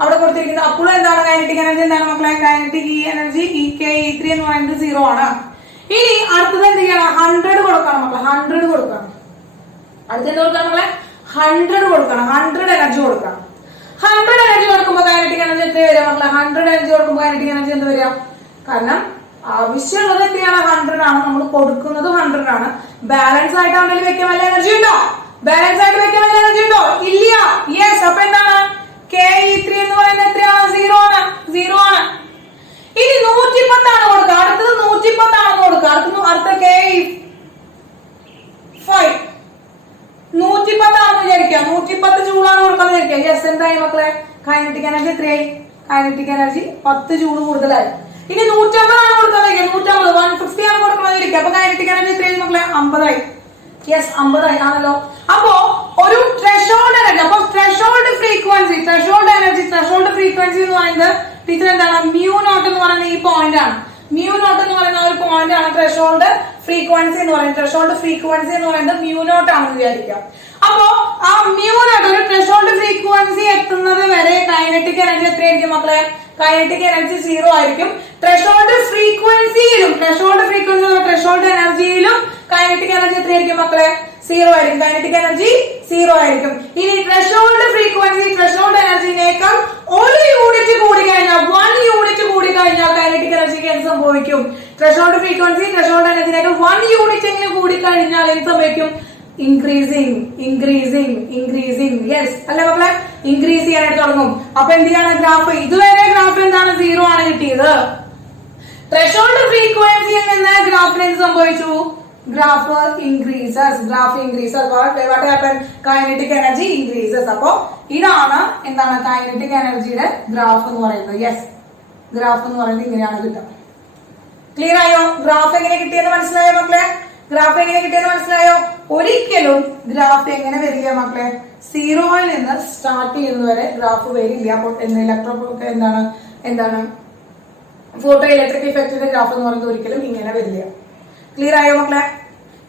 അവിടെ കൊടുത്തിരിക്കുന്നത്. അപ്പോഴും എന്താണ്? കൈനറ്റിക് എനർജി എന്താണ് മക്കളെ? കൈനറ്റിക് എനർജി KE3 എന്ന് പറയുന്നത് 0 ആണ്. ഇനി അടുത്തത് എന്ത് ചെയ്യണം? 100 കൊടുക്കണം മക്കളെ. 100 കൊടുക്കണം. അടുത്ത എന്ത് കൊടുക്കണം മക്കളെ? 100 കൊടുക്കണം. 100 എനർജി കൊടുക്കണം. 100 എനർജി കൊടുക്കുമ്പോൾ കൈനറ്റിക് എനർജി എത്ര വരിക മക്കളെ? 100 എനർജി കൊടുക്കുമ്പോൾ കൈനറ്റിക് എനർജി എന്ത് വരിക? കാരണം ആവശ്യമുള്ളത് എത്രയാണ്? 100 ആണ്. നമ്മൾ കൊടുക്കുന്നത് 100 ആണ്. ബാലൻസ് ആയിട്ട് ആണെങ്കിൽ വെക്കാൻ വല്ല എനർജി ഉണ്ടോ? ഇല്ല. യെസ്. അപ്പൊ എന്താണ്? KE3 എന്ന് പറയുന്നത് എത്രയാണ്? 0 ആണ്. ഇനി 110 ആണ് കൊടുക്കുക. അടുത്തത് 110 ആണ് കൊടുക്കുക. അടുത്ത KE5 110 ആണെന്ന് വിചാരിക്കുക. 110 ജൂളാണ് കൊടുക്കാന്ന് വിചാരിക്കുക. യെസ്. എന്തായി മക്കളെ? കൈനറ്റിക് എനർജി എത്രയായി? കൈനറ്റിക് എനർജി 10 ജൂൾ കൂടുതലായി. ഇനി 150 ആണ് കൊടുക്കാൻ വയ്ക്കുക. 150 ആണ് കൊടുക്കണമെന്ന് വിചാരിക്കുക. അപ്പൊ കൈനറ്റിക് എനർജി എത്രയായി മക്കളെ? 50 ആയി. യെസ്, 50 ആയി ആണല്ലോ. അപ്പോ ഒരു ത്രെഷോൾഡ് എനർജി, അപ്പൊ ത്രെഷോൾഡ് ഫ്രീക്വൻസി എന്ന് പറയുന്നത് ടീച്ചർ എന്താണ്? mu naught എന്ന് പറയുന്ന ഈ പോയിന്റ് ആണ്. mu naught എന്ന് പറയുന്ന ഒരു പോയിന്റ് ആണ് ത്രെഷോൾഡ് ഫ്രീക്വൻസി എന്ന് പറയുന്നത്. mu naught ആണെന്ന് വിചാരിക്കാം. അപ്പോ ആ mu naught ഒരു ത്രെഷോൾഡ് ഫ്രീക്വൻസി എത്തുന്നത് വരെ കൈനറ്റിക് എനർജി എത്രയായിരിക്കും മക്കളെ? കൈനറ്റിക് എനർജി 0 ആയിരിക്കും. ത്രെഷോൾഡ് എനർജിയിലും കൈനറ്റിക് എനർജി എത്രയായിരിക്കും മക്കളെ? 0 ആയിരിക്കും. കൈനറ്റിക് എനർജി 0 ആയിരിക്കും. ഇനി ത്രെഷോൾഡ് എനർജിനേക്കാൾ 1 യൂണിറ്റ് കൂടി കഴിഞ്ഞാൽ കൈനറ്റിക് എനർജിക്ക് എന്ത് സംഭവിക്കും? ത്രെഷോൾഡ് എനർജിനേക്കാൾ 1 യൂണിറ്റ് എങ്കിലും കൂടി കഴിഞ്ഞാൽ എന്ത് സംഭവിക്കും? ഇൻക്രീസിങ്. യെസ് അല്ലെ മക്കളെ? ഇൻക്രീസ് ചെയ്യാനായിട്ട് തുടങ്ങും. അപ്പൊ എന്ത് ചെയ്യാണ്? ഗ്രാഫ് ഇതുവരെ ഗ്രാഫ് എന്താണ്? 0 ആണ് കിട്ടിയത്. ത്രെഷോൾഡ് ഫ്രീക്വൻസിയിൽ നിന്ന് ഗ്രാഫിന് എന്ത് സംഭവിച്ചു? Graph increases. What happen? Kinetic energy increases. അപ്പോ ഇതാണ് എന്താണ് കൈനറ്റിക് എനർജിയുടെ ഗ്രാഫ് എന്ന് പറയുന്നത്. യെസ്, ഗ്രാഫ് എന്ന് പറയുന്നത് ഇങ്ങനെയാണ് കിട്ടുക. ക്ലിയർ ആയോ? ഗ്രാഫ് എങ്ങനെ കിട്ടിയെന്ന് മനസ്സിലായോ മക്കളെ? ഗ്രാഫ് എങ്ങനെ കിട്ടിയെന്ന് മനസ്സിലായോ? ഒരിക്കലും ഗ്രാഫ് എങ്ങനെ വരില്ല മക്കളെ? സീറോയിൽ നിന്ന് സ്റ്റാർട്ട് ചെയ്യുന്നവരെ ഗ്രാഫ് വരില്ല. അപ്പോൾ എന്താണ് ഫോട്ടോ ഇലക്ട്രിക് ഇഫക്റ്റിന്റെ ഗ്രാഫ് എന്ന് പറയുന്നത് ഒരിക്കലും ഇങ്ങനെ വരില്ല. ക്ലിയർ ആയോ മക്കളെ?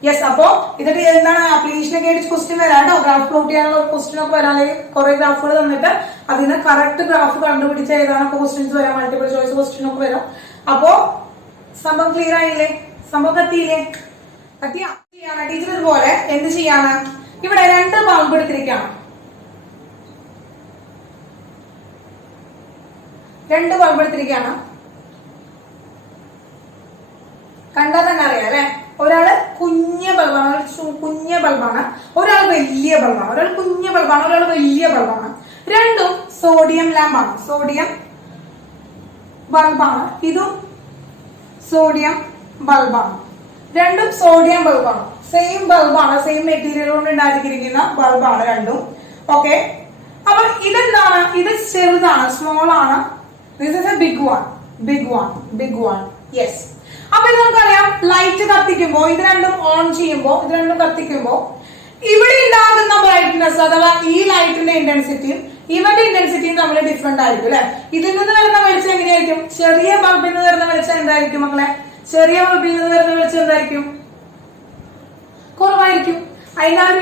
യെസ്. അപ്പോ ഇതിട്ട് എന്താണ് അപ്ലിക്കേഷനൊക്കെ ആയിട്ട് ക്വസ്റ്റ്യൻ വരാട്ടോ. ഗ്രാഫ് പ്ലോട്ട് ചെയ്യാനുള്ള ക്വസ്റ്റ്യൻ ഒക്കെ വരാൻ കുറെ ഗ്രാഫുകൾ തന്നിട്ട് അതിന് കറക്റ്റ് ഗ്രാഫ് കണ്ടുപിടിച്ച ഏതാണൊക്കെ ക്വസ്റ്റ്യൻസ് വരാം. മൾട്ടിപ്പിൾ ചോയ്സ് ക്വസ്റ്റ്യൻ ഒക്കെ വരാം. അപ്പോ സംഭവം ക്ലിയർ ആയില്ലേ? സംഭവം കത്തിയില്ലേ? കത്തിയാ ടീച്ചർ ഇതുപോലെ എന്ത് ചെയ്യാണ്? ഇവിടെ 2 ബൾബ് എടുത്തിരിക്കുകയാണ്. 2 ബൾബ് എടുത്തിരിക്കുകയാണ്. കണ്ടാൽ തന്നെ അറിയാം അല്ലെ? ഒരാള് കുഞ്ഞ ബൾബാണ്, കുഞ്ഞ ബൾബാണ്. ഒരാൾ വലിയ ബൾബാണ്. ഒരാൾ കുഞ്ഞ ബൾബാണ്, ഒരാൾ വലിയ ബൾബാണ്. രണ്ടും സോഡിയം ലാമ്പാണ്, സോഡിയം ബൾബാണ്. ഇതും സോഡിയം ബൾബാണ്. രണ്ടും സോഡിയം ബൾബാണ്. സെയിം ബൾബാണ്, സെയിം മെറ്റീരിയൽ കൊണ്ട് ഉണ്ടാക്കിയിരിക്കുന്ന ബൾബാണ് രണ്ടും. ഓക്കെ. അപ്പൊ ഇതെന്താണ്? ഇത് ചെറുതാണ്, സ്മോൾ ആണ്. This is a big one, big one, big one. Yes. അപ്പൊ ഇത് നമുക്കറിയാം, ലൈറ്റ് കത്തിക്കുമ്പോ ഇത് രണ്ടും ഓൺ ചെയ്യുമ്പോ, ഇത് രണ്ടും കത്തിക്കുമ്പോ ഇവിടെ ഉണ്ടാകുന്ന ബ്രൈറ്റ്നെസ് അഥവാ ഈ ലൈറ്റിന്റെ ഇന്റൻസിറ്റിയും ഇവന്റെ ഇന്റൻസിറ്റിയും തമ്മിൽ ഡിഫറെന്റ് ആയിരിക്കും അല്ലെ? ഇതിൽ നിന്ന് വരുന്ന വെളിച്ചം എങ്ങനെയായിരിക്കും? ചെറിയ ബൾബിൽ നിന്ന് വരുന്ന വെളിച്ചം എന്തായിരിക്കും മക്കളെ? ചെറിയ ബൾബിൽ നിന്ന് വരുന്ന വെളിച്ചം എന്തായിരിക്കും? കുറവായിരിക്കും. അതിന്റെ ആ ഒരു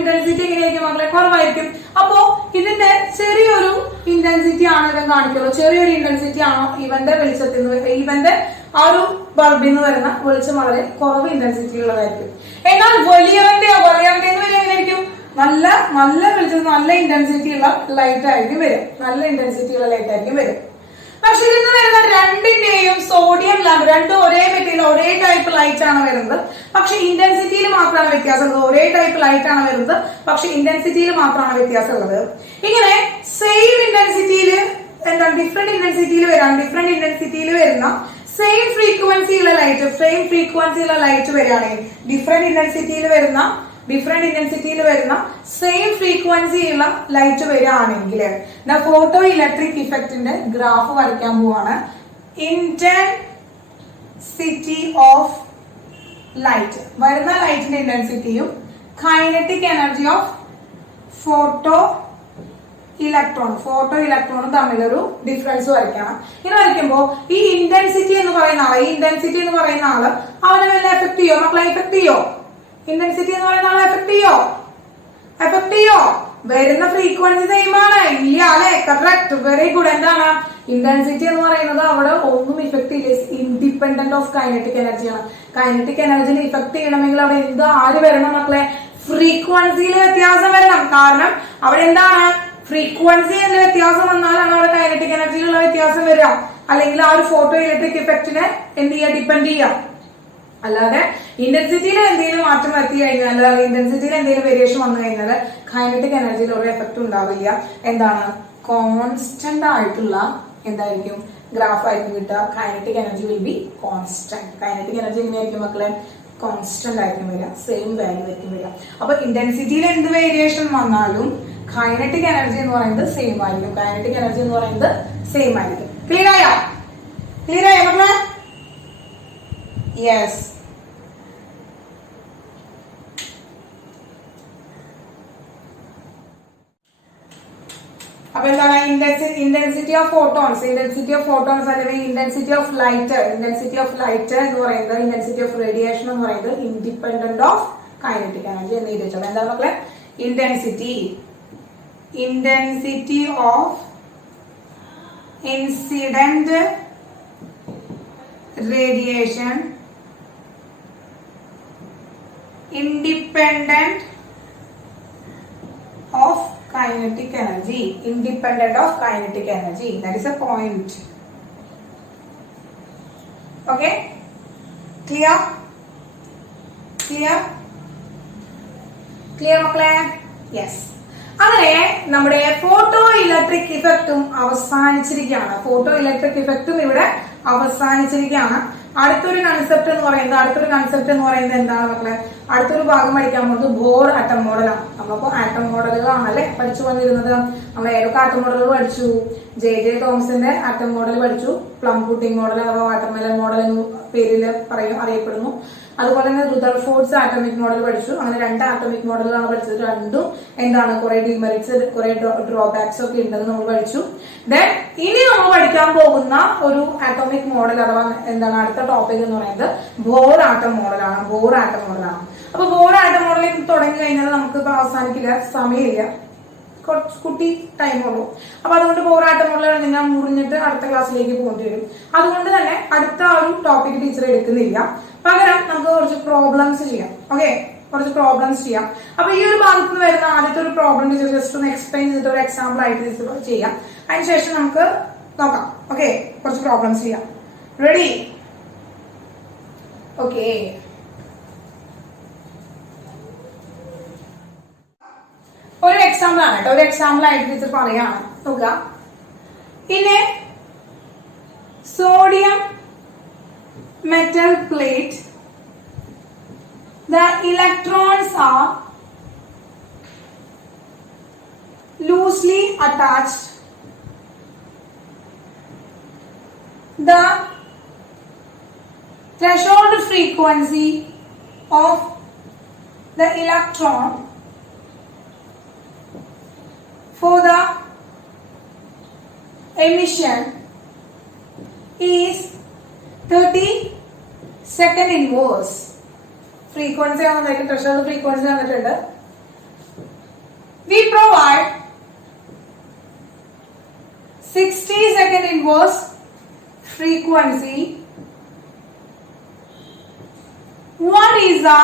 ഇന്റൻസിറ്റി എങ്ങനെയായിരിക്കും മക്കളെ? കുറവായിരിക്കും. അപ്പോ ഇതിന്റെ ചെറിയൊരു ഇന്റൻസിറ്റി ആണ് ഇവൻ കാണിക്കുള്ളൂ. ചെറിയൊരു ഇന്റൻസിറ്റി ആണോ ഇവന്റെ വെളിച്ചത്തിൽ നിന്ന്, ഇവന്റെ ആ ഒരു ബൾബിൽ നിന്ന് വരുന്ന വെളിച്ചം വളരെ കുറവ് ഇന്റൻസിറ്റി ഉള്ളതായിരിക്കും. എന്നാൽ വലിയവന്റെ എങ്ങനെയായിരിക്കും? നല്ല നല്ല വെളിച്ചം, നല്ല ഇന്റൻസിറ്റി ഉള്ള ലൈറ്റ് ആയിരിക്കും വരും. നല്ല ഇന്റൻസിറ്റി ഉള്ള ലൈറ്റ് ആയിരിക്കും വരും. പക്ഷെ ഇതിൽ നിന്ന് വരുന്ന രണ്ടിന്റെയും സോഡിയം ലാമ്പ്, രണ്ടും ഒരേ മെറ്റീരിയൽ, ഒരേ ടൈപ്പ് ലൈറ്റ് ആണ് വരുന്നത്. പക്ഷെ ഇന്റൻസിറ്റിയിൽ മാത്രമാണ് വ്യത്യാസം ഉള്ളത്. ഒരേ ടൈപ്പ് ലൈറ്റ് ആണ് വരുന്നത്, പക്ഷെ ഇന്റൻസിറ്റിയിൽ മാത്രമാണ് വ്യത്യാസം ഉള്ളത്. ഇങ്ങനെ സെയിം ഇന്റൻസിറ്റിയിൽ ഡിഫറെന്റ് ഇന്റൻസിറ്റിയിൽ വരുന്ന സെയിം ഫ്രീക്വൻസി ഉള്ള ലൈറ്റ് വരികയാണെങ്കിൽ, ഡിഫറെന്റ് ഇന്റൻസിറ്റിയിൽ വരുന്ന സെയിം ഫ്രീക്വൻസി ഉള്ള ലൈറ്റ് വരികയാണെങ്കിൽ ഫോട്ടോ ഇലക്ട്രിക് ഇഫക്റ്റിന്റെ ഗ്രാഫ് വരയ്ക്കാൻ പോവാണ്. ഇന്റൻസിറ്റി ഓഫ് ലൈറ്റ്, വരുന്ന ലൈറ്റിന്റെ ഇന്റൻസിറ്റിയും കൈനറ്റിക് എനർജി ഓഫ് ഫോട്ടോ ഇലക്ട്രോണും തമ്മിലൊരു ഡിഫറൻസ് വരയ്ക്കണം. ഇങ്ങനെ വരയ്ക്കുമ്പോ ഈ ഇന്റൻസിറ്റി എന്ന് പറയുന്ന ആള് അവനെ വല്ല എഫക്ട് ചെയ്യോ മക്കളെ? എഫക്ട് ചെയ്യോ? ഇന്റൻസിറ്റി എന്ന് പറയുന്ന ആളെ എഫക്ട് ചെയ്യോ? വരുന്ന ഫ്രീക്വൻസി സെയിം ആണ് ഇല്ല അല്ലെ? Correct, very good. എന്താണ് ഇന്റൻസിറ്റി എന്ന് പറയുന്നത്? അവിടെ ഒന്നും ഇഫക്ട് ചെയ്യില്ല, ഇൻഡിപെൻഡന്റ് ഓഫ് കൈനറ്റിക് എനർജിയാണ്. കൈനറ്റിക് എനർജിനെ ഇഫക്ട് ചെയ്യണമെങ്കിൽ അവിടെ ആര് വരണം മക്കളെ? ഫ്രീക്വൻസിയിൽ വ്യത്യാസം വരണം. കാരണം അവിടെ എന്താണ്? ഫ്രീക്വൻസിയിൽ വ്യത്യാസം വന്നാലാണ് അവിടെ കൈനറ്റിക് എനർജിയിലുള്ള വ്യത്യാസം വരിക. അല്ലെങ്കിൽ ആ ഒരു ഫോട്ടോ ഇലക്ട്രിക് ഇഫക്റ്റിനെ എന്ത് ചെയ്യുക? ഡിപ്പെൻഡ് ചെയ്യാം. അല്ലാതെ ഇന്റൻസിറ്റിയിൽ എന്തെങ്കിലും മാറ്റം വരുത്തി കഴിഞ്ഞാൽ, അല്ലെങ്കിൽ ഇന്റൻസിറ്റിയിൽ എന്തെങ്കിലും വേരിയേഷൻ വന്നു കഴിഞ്ഞാൽ കൈനറ്റിക് എനർജിയിൽ ഒരു എഫക്ട് ഉണ്ടാവില്ല. എന്താണ്? കോൺസ്റ്റന്റ് ആയിട്ടുള്ള എന്തായിരിക്കും? ഗ്രാഫ് ആയിരിക്കും കിട്ടുക. Kinetic energy will be constant. Kinetic energy എങ്ങനെയായിരിക്കും മക്കളെ? കോൺസ്റ്റന്റ് ആയിരിക്കും വരിക, സെയിം വാല്യൂ ആയിരിക്കും വരിക. അപ്പൊ ഇന്റൻസിറ്റിയിൽ എന്ത് വേരിയേഷൻ വന്നാലും കൈനറ്റിക് എനർജി എന്ന് പറയുന്നത് സെയിം ആയിരിക്കും. ക്ലിയർ ആയോ മക്കളെ? യെസ്. അപ്പൊ എന്താണ് ഇന്റൻസിറ്റി ഓഫ് ഫോട്ടോൺസ് അല്ലെങ്കിൽ ഇന്റൻസിറ്റി ഓഫ് ലൈറ്റ് എന്ന് പറയുന്നത്, ഇന്റൻസിറ്റി ഓഫ് റേഡിയേഷൻ എന്ന് പറയുന്നത് ഇൻഡിപെൻഡന്റ് ഓഫ് കൈനറ്റിക് എനർജി എന്ന് എഴുതിയിട്ടുണ്ട്. എന്താണ് മക്കളെ? Intensity of incident radiation independent of kinetic energy. That is a point. Okay, clear മക്കളെ? യെസ്. അങ്ങനെ നമ്മുടെ ഫോട്ടോ ഇലക്ട്രിക് ഇഫക്റ്റും അവസാനിച്ചിരിക്കുകയാണ്. ഇവിടെ അവസാനിച്ചിരിക്കുകയാണ്. അടുത്തൊരു കൺസെപ്റ്റ് എന്ന് പറയുന്നത് എന്താണ് മക്കളെ? അടുത്തൊരു ഭാഗം പഠിക്കാൻ പോകുന്നത് ബോർ ആറ്റം മോഡലാണ്. നമ്മളിപ്പോ ആറ്റം മോഡലുകളാണല്ലേ പഠിച്ചു വന്നിരുന്നത്. നമ്മൾ ഏതൊക്കെ ആറ്റം മോഡലുകൾ പഠിച്ചു? ജെ തോമസിന്റെ ആറ്റം മോഡൽ പഠിച്ചു, പ്ലം പുഡിംഗ് മോഡൽ അഥവാ വാട്ടർമെലൻ മോഡൽ എന്ന പേരിൽ അറിയപ്പെടുന്നു. അതുപോലെ തന്നെ റുദർഫോർഡ്സ് ആറ്റോമിക് മോഡൽ പഠിച്ചു. അങ്ങനെ 2 ആറ്റോമിക് മോഡലുകളാണ് പഠിച്ചത്. രണ്ടും എന്താണ്, കുറെ ഡിമെറിറ്റ്സ്, കുറെ ഡ്രോബാക്സ് ഒക്കെ ഉണ്ടെന്ന് നമ്മൾ പഠിച്ചു. ദെൻ ഇനി നമ്മൾ പഠിക്കാൻ പോകുന്ന ഒരു ആറ്റോമിക് മോഡൽ അഥവാ എന്താണ് അടുത്ത ടോപ്പിക് എന്ന് പറയുന്നത് ബോർ ആറ്റം മോഡലാണ്. അപ്പൊ ബോർ ആറ്റം മോഡലിൽ തുടങ്ങി കഴിഞ്ഞാൽ നമുക്ക് ഇപ്പൊ അവസാനിക്കില്ല, സമയമില്ല, കുറച്ച് കുട്ടി ടൈമുള്ളൂ. അപ്പൊ അതുകൊണ്ട് ബോർ ആറ്റം മോഡൽ നിങ്ങൾ മുറിഞ്ഞിട്ട് അടുത്ത ക്ലാസ്സിലേക്ക് പോകേണ്ടി വരും. അതുകൊണ്ട് തന്നെ അടുത്ത ഒരു ടോപ്പിക് ടീച്ചർ എടുക്കുന്നില്ല. പകരം നമുക്ക് കുറച്ച് പ്രോബ്ലംസ് ചെയ്യാം. ഓക്കെ, കുറച്ച് പ്രോബ്ലംസ് ചെയ്യാം. അപ്പൊ ഈ ഒരു ഭാഗത്ത് നിന്ന് വരുന്ന ആദ്യത്തെ ഒരു പ്രോബ്ലം ടീച്ചർ ജസ്റ്റ് ഒന്ന് എക്സ്പ്ലെയിൻ ചെയ്തിട്ട് ഒരു എക്സാമ്പിൾ ആയിട്ട് ചെയ്യാം. അതിനുശേഷം നമുക്ക് നോക്കാം. ഓക്കെ, കുറച്ച് പ്രോബ്ലംസ് ചെയ്യാം. റെഡി? ഓക്കെ, ഒരു എക്സാമ്പിൾ ആണ് കേട്ടോ. ഒരു എക്സാമ്പിൾ ആയിട്ട് ടീച്ചർ പറയാണ്. നോക്കുക, ഇനി sodium metal plate, the electrons are loosely attached. The threshold frequency of the electron for the emission is 30 second inverse. Frequency ആണ് threshold frequency തന്നിട്ടുണ്ട്. We provide 60 second inverse frequency. What is the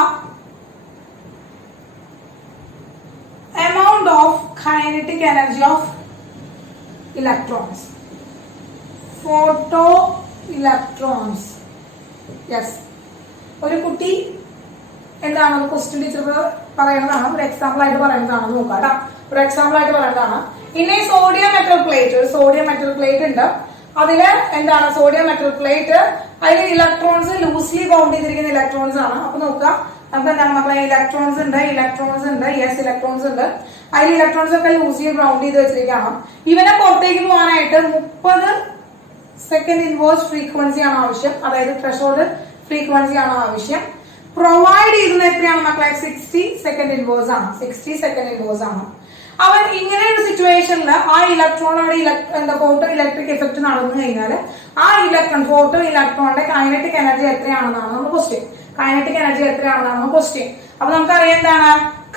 amount of kinetic energy of electrons? Photo electrons. Yes, ഒരു കുട്ടി എന്താണ് question teacher പറയുന്നതാണ്, ഒരു example ആയിട്ട് പറയുന്നതാണ്. നോക്കാം കേട്ടോ, ഒരു എക്സാമ്പിൾ ആയിട്ട് പറയുന്നതാണ്. ഇനി സോഡിയം മെറ്റൽ പ്ലേറ്റ്, ഒരു സോഡിയം മെറ്റൽ പ്ലേറ്റ് ഉണ്ട്. അതില് എന്താണ് സോഡിയം മെറ്റൽ പ്ലേറ്റ്, അതിൽ ഇലക്ട്രോൺസ് ലൂസ്ലി ബൗണ്ട് ചെയ്തിരിക്കുന്ന ഇലക്ട്രോൺസ് ആണ്. അപ്പൊ നോക്കുക, നമുക്ക് എന്താണ് മക്കളെ ഇലക്ട്രോൺസ് ഉണ്ട്. യെസ്, ഇലക്ട്രോൺസ് ഉണ്ട്. അതിൽ ഇലക്ട്രോൺസ് ഒക്കെ ലൂസ്ലി ബൗണ്ട് ചെയ്ത് വെച്ചിരിക്കുകയാണ്. ഇവനെ പുറത്തേക്ക് പോകാനായിട്ട് 30 സെക്കൻഡ് ഇൻവേഴ്സ് ഫ്രീക്വൻസി ആണ് ആവശ്യം, അതായത് ത്രെഷോൾഡ് ഫ്രീക്വൻസി ആണ് ആവശ്യം. പ്രൊവൈഡ് ചെയ്യുന്നത് എത്രയാണ് മക്കളെ? 60 സെക്കൻഡ് ഇൻവേഴ്സ് ആണ്. 60 സെക്കൻഡ് ഇൻവേഴ്സ് ആണ്. അവൻ ഇങ്ങനെ ഒരു സിറ്റുവേഷനിൽ ആ ഇലക്ട്രോൺ അവിടെ ഫോട്ടോ ഇലക്ട്രിക് എഫക്ട് നടന്നു കഴിഞ്ഞാൽ ആ ഇലക്ട്രോൺ ഫോട്ടോ ഇലക്ട്രോണിന്റെ കൈനറ്റിക് എനർജി എത്രയാണെന്നാണ് നമ്മൾ ക്വസ്റ്റ്യൻ. അപ്പൊ നമുക്കറിയാം എന്താണ്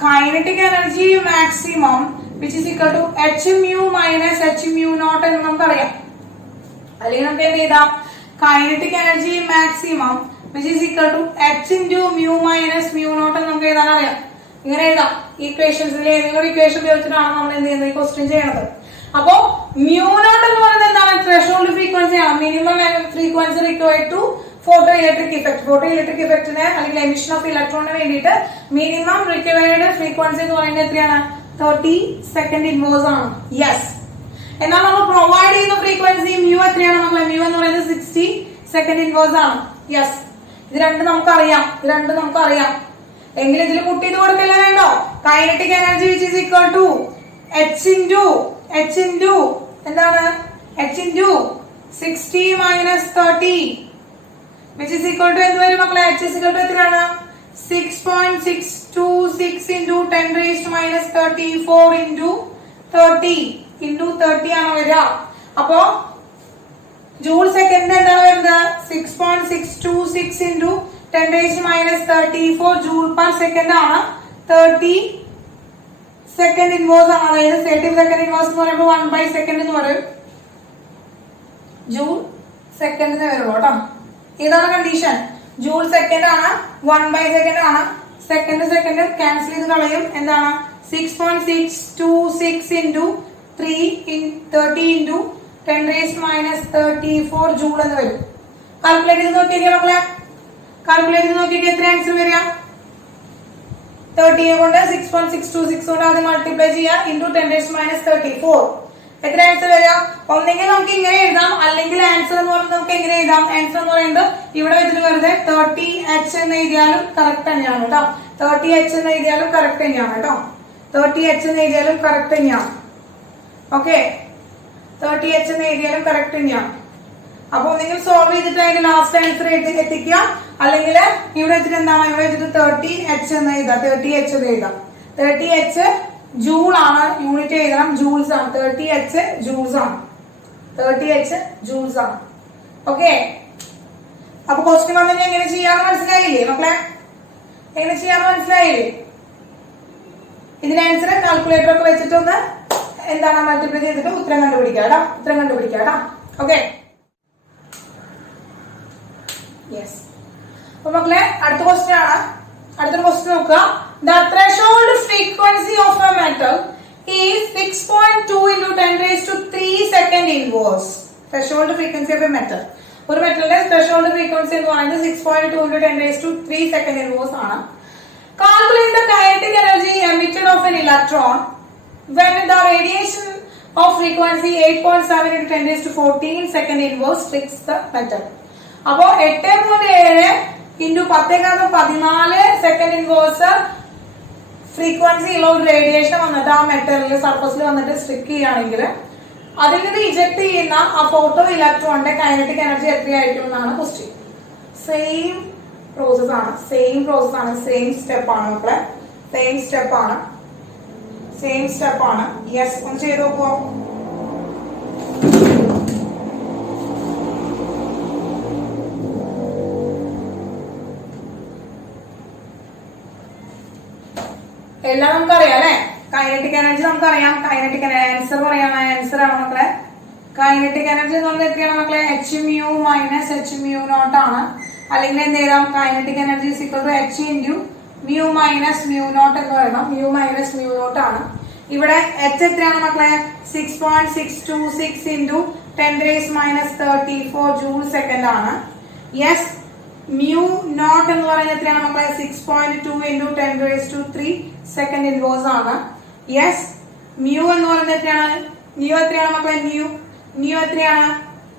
kinetic energy maximum which is equal to h mu minus h mu naught എന്ന് നമുക്കറിയാം. അല്ലെങ്കിൽ നമുക്ക് എന്ത് ചെയ്താം, kinetic energy maximum which is equal to h into mu minus mu naught എന്ന് നമുക്ക് എഴുതാൻ അറിയാം. ഇങ്ങനെ എഴുതാം. ഇക്വേഷൻസിൽ ഏതെങ്കിലും ഇക്വേഷൻ ഉപയോഗിച്ചിട്ടാണ് നമ്മൾ എന്ത് ചെയ്യുന്നത്, ഈ ക്വസ്റ്റ്യൻ ചെയ്യണത്. അപ്പോ mu naught എന്ന് പറയുന്നത് എന്താണ്? ത്രെഷോൾഡ് ഫ്രീക്വൻസി ആണ്. Minimum frequency required to photoelectric ഇഫക്റ്റിന് അല്ലെങ്കിൽ എമിഷൻ ഓഫ് ഇലക്ട്രോണിന് വേണ്ടിയിട്ട് മിനിമം റിക്വയർഡ് ഫ്രീക്വൻസി എന്ന് പറയുന്നത് എത്രയാണ്? 30 സെക്കൻഡ് ഇൻവേഴ്സ് ആണ്. യെസ്, എന്നാൽ നമ്മൾ പ്രൊവൈഡ് ചെയ്യുന്ന ഫ്രീക്വൻസി മ്യൂ എത്രയാണ് മക്കളെ? മ്യൂ എന്ന് പറയുന്നത് 60 സെക്കൻഡ് ഇൻവേഴ്സ് ആണ്. യെസ്, ഇത് രണ്ടും നമുക്കറിയാം. എങ്കിലും ഇതിൽ കുട്ടി ഇത് കൊടുക്കില്ല, വേണ്ടോ? Kinetic energy which is equal to h into എന്താണ്? h into 60 minus 30 which is equal to എന്ത് വരും മക്കളെ? h is equal to എത്രയാണ്? 6.626 into 10 raised to minus 34 into 30 ആണ് വരിക. അപ്പോ ജൂൾ സെക്കൻഡ് എന്താണ് വരുന്നത്? 6.626 into 10 raised to minus 34 joule per second ആണ്. 30 സെക്കൻഡ് ഇൻവേഴ്സ് ആണ്. അതായത് 30 സെക്കൻഡ് ഇൻവേഴ്സ് എന്ന് പറയുമ്പോൾ 1/second എന്ന് പറയും. ജൂൾ സെക്കൻഡിന് വരുമ്പോ കേട്ടോ, ഇതാണ് കണ്ടീഷൻ. ജൂൾ സെക്കൻഡ് ആണ്, 1/second ആണ്. സെക്കൻഡ് ക്യാൻസൽ ചെയ്ത് കളയും. എന്താണ്? 6.626 into 30 into 10 raised minus 34 joule എന്ന് വരും. കാൽക്കുലേറ്റ് ചെയ്ത് നോക്കിയൊക്കെ മക്കളെ, എത്ര ആൻസർ വരിക? 30 കൊണ്ട് 6.626 കൊണ്ട് ആദ്യം മൾട്ടിപ്ലൈ ചെയ്യുക, ഇൻറ്റു 10 raised minus 34 എത്ര ആൻസർ വരിക? ഒന്നെങ്കിൽ നമുക്ക് ഇങ്ങനെ എഴുതാം, അല്ലെങ്കിൽ ആൻസർ എന്ന് പറയുന്നത് നമുക്ക് എങ്ങനെ എഴുതാം? ആൻസർ എന്ന് പറയുന്നത് ഇവിടെ വെച്ചിട്ട് വെറുതെ 30H എന്ന് എഴുതിയാലും കറക്റ്റ് തന്നെയാണ് കേട്ടോ. 30H എന്ന് എഴുതിയാലും കറക്റ്റ് തന്നെയാണ് കേട്ടോ. 30H എന്ന് എഴുതിയാലും കറക്റ്റ് തന്നെയാണ്. ഓക്കെ, 30H എന്ന് എഴുതിയാലും കറക്റ്റ് തന്നെയാണ്. അപ്പൊ ഒന്നെങ്കിൽ സോൾവ് ചെയ്തിട്ട് അതിന്റെ ലാസ്റ്റ് ആൻസർ എത്തിക്കുക, അല്ലെങ്കിൽ ഇവിടെ വെച്ചിട്ട് എന്താണ്, ഇവിടെ വെച്ചിട്ട് 30H എന്ന് എഴുതാം. 30H എന്ന് എഴുതാം. 30H ജൂൾ ആണ്, യൂണിറ്റ് എഴുതണം, ജൂൾസ് ആണ്. 30H ജൂൾസ് ആണ്. 30H ജൂൾസ് ആണ്. ഓക്കെ, അപ്പൊ ക്വസ്റ്റ്യൻ വന്നിട്ട് എങ്ങനെ ചെയ്യാന്ന് മനസ്സിലായില്ലേ മക്കളെ? എങ്ങനെ ചെയ്യാന്ന് മനസ്സിലായില്ലേ? ഇതിന് ആൻസർ കാൽക്കുലേറ്റർ ഒക്കെ വെച്ചിട്ടൊന്ന് എന്താണ് മൾട്ടിപ്ലൈ ചെയ്തിട്ട് ഉത്തരം കണ്ടുപിടിക്കാം. ഉത്തരം കണ്ടുപിടിക്കാം. Okay, yes. അപ്പൊ മക്കളെ അടുത്ത ക്വസ്റ്റ്യൻ ആണ്. അടുത്തൊരു ക്വസ്റ്റ്യൻ നോക്കുക. The threshold frequency of a metal is 6.2 into 10 raised to 3 second inverse. Threshold frequency of a metal. ഒരു മെറ്റലിന്റെ threshold frequency എന്ന് പറയുന്നത് 6.2 into 10 raised to 3 second inverse ആണ്. Calculate the kinetic energy emitted of an electron when the radiation of frequency 8.7 into 10 raised to 14 second inverse strikes the metal. അപ്പോ 8.7 into 1014 second inverse frequency ഉള്ള ഒരു radiation വന്നിട്ട് ആ മെറ്റലിൽ സർഫസിൽ വന്നിട്ട് സ്ട്രിക്ക് ചെയ്യുകയാണെങ്കിൽ അതിൽ നിന്ന് ഇജക്ട് ചെയ്യുന്ന ആ ഫോട്ടോ ഇലക്ട്രോണിന്റെ കൈനറ്റിക് എനർജി എത്രയായിരിക്കും എന്നാണ് ക്വസ്റ്റ്യൻ. സെയിം പ്രോസസ് ആണ്, സെയിം സ്റ്റെപ്പ് ആണ് മക്കളെ, സെയിം സ്റ്റെപ്പ് ആണ്. യെസ്, ഒന്ന് ചെയ്ത് നോക്കുവോ? എല്ലാം നമുക്കറിയാം അല്ലെ. കൈനറ്റിക് എനർജി നമുക്കറിയാം. കൈനറ്റിക് ആൻസർ പറയാണ്, ആൻസർ ആണ് മക്കളെ. കൈനറ്റിക് എനർജി എന്ന് പറഞ്ഞാൽ എത്രയാണ് മക്കളെ? H mu minus H mu naught ആണ്. അല്ലെങ്കിൽ എന്ത് ചെയ്താം? Kinetic energy is equal to H into mu minus mu naught എന്ന് പറയണം. mu minus mu naught ആണ്. ഇവിടെ H എത്രയാണ് മക്കളെ? 6.626 into 10 raised minus 34 joule second ആണ്. യെസ്, mu naught എന്ന് പറയുന്നത് എത്രയാണ് മക്കളെ? 6.2 into 10 raised to 3 second inverse ആണ്. യെസ്, mu എന്ന് പറയുന്നത് എത്രയാണ്? എത്രയാണ് മക്കളെ? mu എത്രയാണ്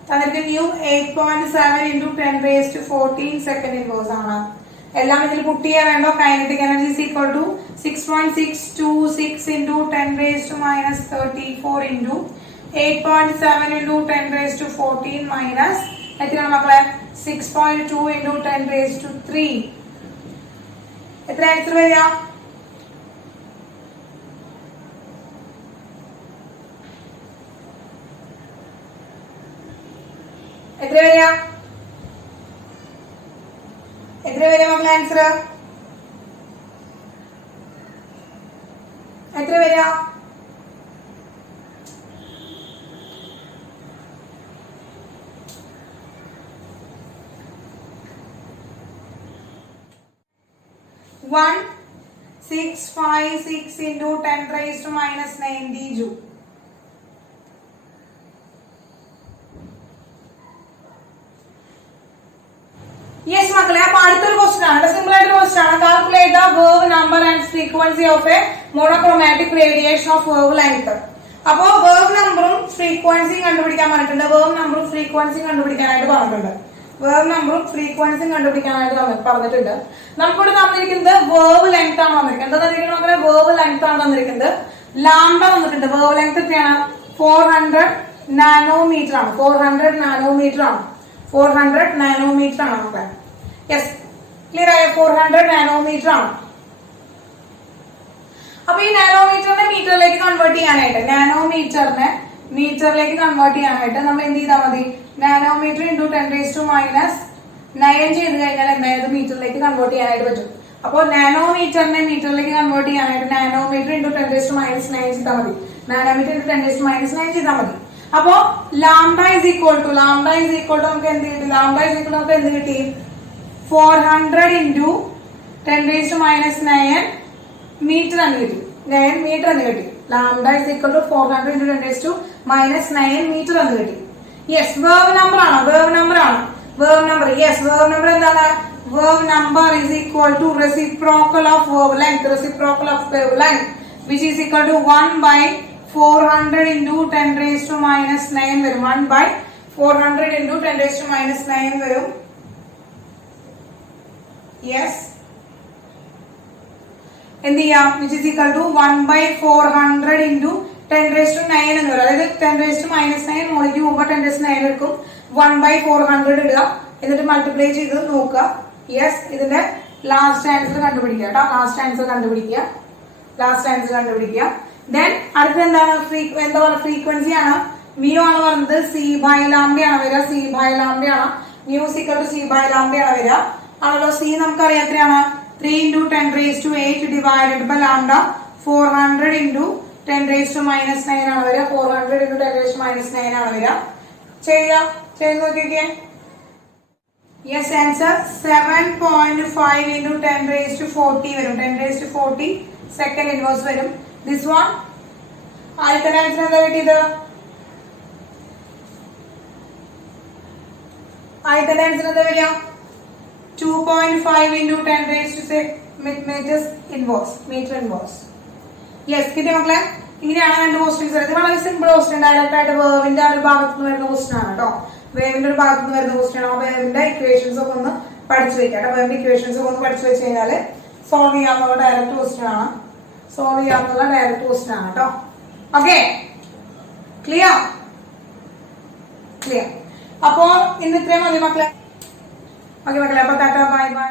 തന്നിരിക്കുന്നത്? mu 8.7 into 10 raised to 14 second inverse ആണ്. എല്ലാം ഇതിൽ പുട്ട് ചെയ്യാൻ വേണ്ടോ? Kinetic energy is equal to 6.626 into 10 raised to minus 34 into 8.7 into 10 raised to 14 minus എത്രയാണ് മക്കളെ? 6.2 into 10 raised to 3. എത്ര ആൻസർ വരിക? എത്ര വരിക മക്കളെ? ആൻസർ എത്ര വരിക? One 656 into 10 raised to minus 90 joule. Yes മക്കളെ, അപ്പൊ അടുത്തൊരു ക്വസ്റ്റൻ ആണ്. സിമ്പിൾ ആയിട്ടൊരു ക്വസ്റ്റൻ ആണ്. Calculate the wave number and frequency of A monochromatic radiation of wave length. അപ്പോ വേവ് നമ്പറും ഫ്രീക്വൻസിയും കണ്ടുപിടിക്കാൻ പറഞ്ഞിട്ടുണ്ട്. വേവ് നമ്പറും ഫ്രീക്വൻസിയും കണ്ടുപിടിക്കാനായിട്ട് പറഞ്ഞിട്ടുണ്ട്. പറഞ്ഞിട്ടുണ്ട്. നമുക്കിവിടെ തന്നിരിക്കുന്നത് വേവ് ലെങ്ത് ആണ് വന്നിരിക്കുന്നത്. എന്താ തന്നിരിക്കുന്നത് മക്കളെ? വേവ് ലെങ്ത് ആണ് തന്നിരിക്കുന്നത്. ലാംഡ വന്നിട്ടുണ്ട്. വേവ് ലെങ്ത് എത്രയാണ്? 400 നാനോമീറ്റർ ആണ്. 400 നാനോമീറ്റർ ആണ്. 400 നാനോമീറ്റർ ആണ് മക്കളെ. യെസ്, ക്ലിയർ ആയോ? 400 നാനോമീറ്റർ ആണ്. അപ്പൊ ഈ നാനോമീറ്ററിനെ മീറ്ററിലേക്ക് കൺവേർട്ട് ചെയ്യാനായിട്ട് നമ്മൾ എന്ത് ചെയ്താൽ മതി? Nanometre into 10 raised to minus 9 ചെയ്ത് കഴിഞ്ഞാൽ എന്തായാലും മീറ്ററിലേക്ക് കൺവേർട്ട് ചെയ്യാനായിട്ട് പറ്റും. അപ്പോൾ നാനോമീറ്ററിനെ മീറ്ററിലേക്ക് കൺവേർട്ട് ചെയ്യാനായിട്ട് nanometre into 10 raised to minus 9 ചെയ്താൽ മതി. Nanometre into 10 raised to minus 9 ചെയ്താൽ മതി. അപ്പോ ലാംഡ ഇസ് ഈക്വൽ ടു നമുക്ക് എന്ത് കിട്ടി? നമുക്ക് എന്ത് കിട്ടി? 400 into 10 raised to minus 9 metre എന്ന് കിട്ടി. 9 മീറ്റർ എന്ന് കിട്ടി. Lambda is equal to 400 into 10 raised to minus 9 metre എന്ന് കിട്ടി. യെസ്, വേവ് നമ്പർ ആണ്. യെസ്, വേവ് നമ്പർ എന്താണ്? Wave number is equal to reciprocal of wavelength, which is equal to 1 by 400 into 10 raised to minus 9 വരും. 1 by 400 into 10 raised to minus 9 വരും. Yes. എന്ത് ചെയ്യാം? Which is equal to 1 by 400 into 10 raised to 9 എന്ന് വരും. അതായത് 10 raised to minus 9 മോളിലേക്ക് പോകുമ്പോൾ 10 raised to 9 എടുക്കും. 1 by 400 ഇടുക. എന്നിട്ട് മൾട്ടിപ്ലൈ ചെയ്ത് നോക്കുക. യെസ്, ഇതിന്റെ ലാസ്റ്റ് ആൻസർ കണ്ടുപിടിക്കുക കേട്ടോ. ലാസ്റ്റ് ആൻസർ കണ്ടുപിടിക്കുക. ദെൻ അടുത്ത എന്താണ്? എന്താ പറയുക, ഫ്രീക്വൻസി ആണ്. മ്യൂ ആണ് പറഞ്ഞത് സി ബൈ ലാംഡയാണ് വരിക. സി ബൈ ലാംഡയാണ്. Mu equal to c by ലാംഡയാണ് വരിക. ആണല്ലോ. സി നമുക്കറിയാം എത്രയാണ്? 3 into 10 raised to 8 divided by lambda 400 into 10 raised to minus 9 ആണ് വരിക. 400 into 10 raised to minus 9 ആണ് വരിക. ചെയ്ത് നോക്കിക്കേ. Yes, answer 7.5 into 10 raised to 40 വരും. 10 raised to 40 സെക്കൻഡ് ഇൻവേഴ്സ് വരും. ദിസ് വൺ ആദ്യത്തെ ആൻസർ എന്താ കിട്ടിയത്? ആദ്യത്തെ ആൻസർ എന്താ വരിക? 2.5 into 10 raised to 6 meters inverse. Yes, കിട്ടിയ മക്കളെ? ഇങ്ങനെയാണ് രണ്ട് ക്വസ്റ്റ്യൻസ്. ഇത് വളരെ സിമ്പിൾ ക്വസ്റ്റ്യൻ. ഡയറക്റ്റ് ആയിട്ട് വേവിന്റെ ആ ഒരു ഭാഗത്ത് നിന്ന് വരുന്ന ക്വസ്റ്റ്യൻ ആണ് കേട്ടോ. വേവിന്റെ ഒരു ഭാഗത്ത് നിന്ന് വരുന്ന ക്വസ്റ്റ്യൻ ആണ്. വേവിന്റെ ഇക്വേഷൻസ് ഒക്കെ ഒന്ന് പഠിച്ചു വെക്കാം കേട്ടോ. വേവിന്റെ ഇക്വേഷൻസ് ഒക്കെ ഒന്ന് പഠിച്ചു വെച്ച് കഴിഞ്ഞാല് സോൾവ് ചെയ്യാവുന്ന ഡയറക്റ്റ് ക്വസ്റ്റ്യൻ ആണ്. കേട്ടോ. Okay, clear? അപ്പോ ഇന്ന് ഇത്രയും മതി മക്കളെ. ഓക്കെ മക്കളെ, അപ്പൊ ടാറ്റ, ബൈ ബൈ.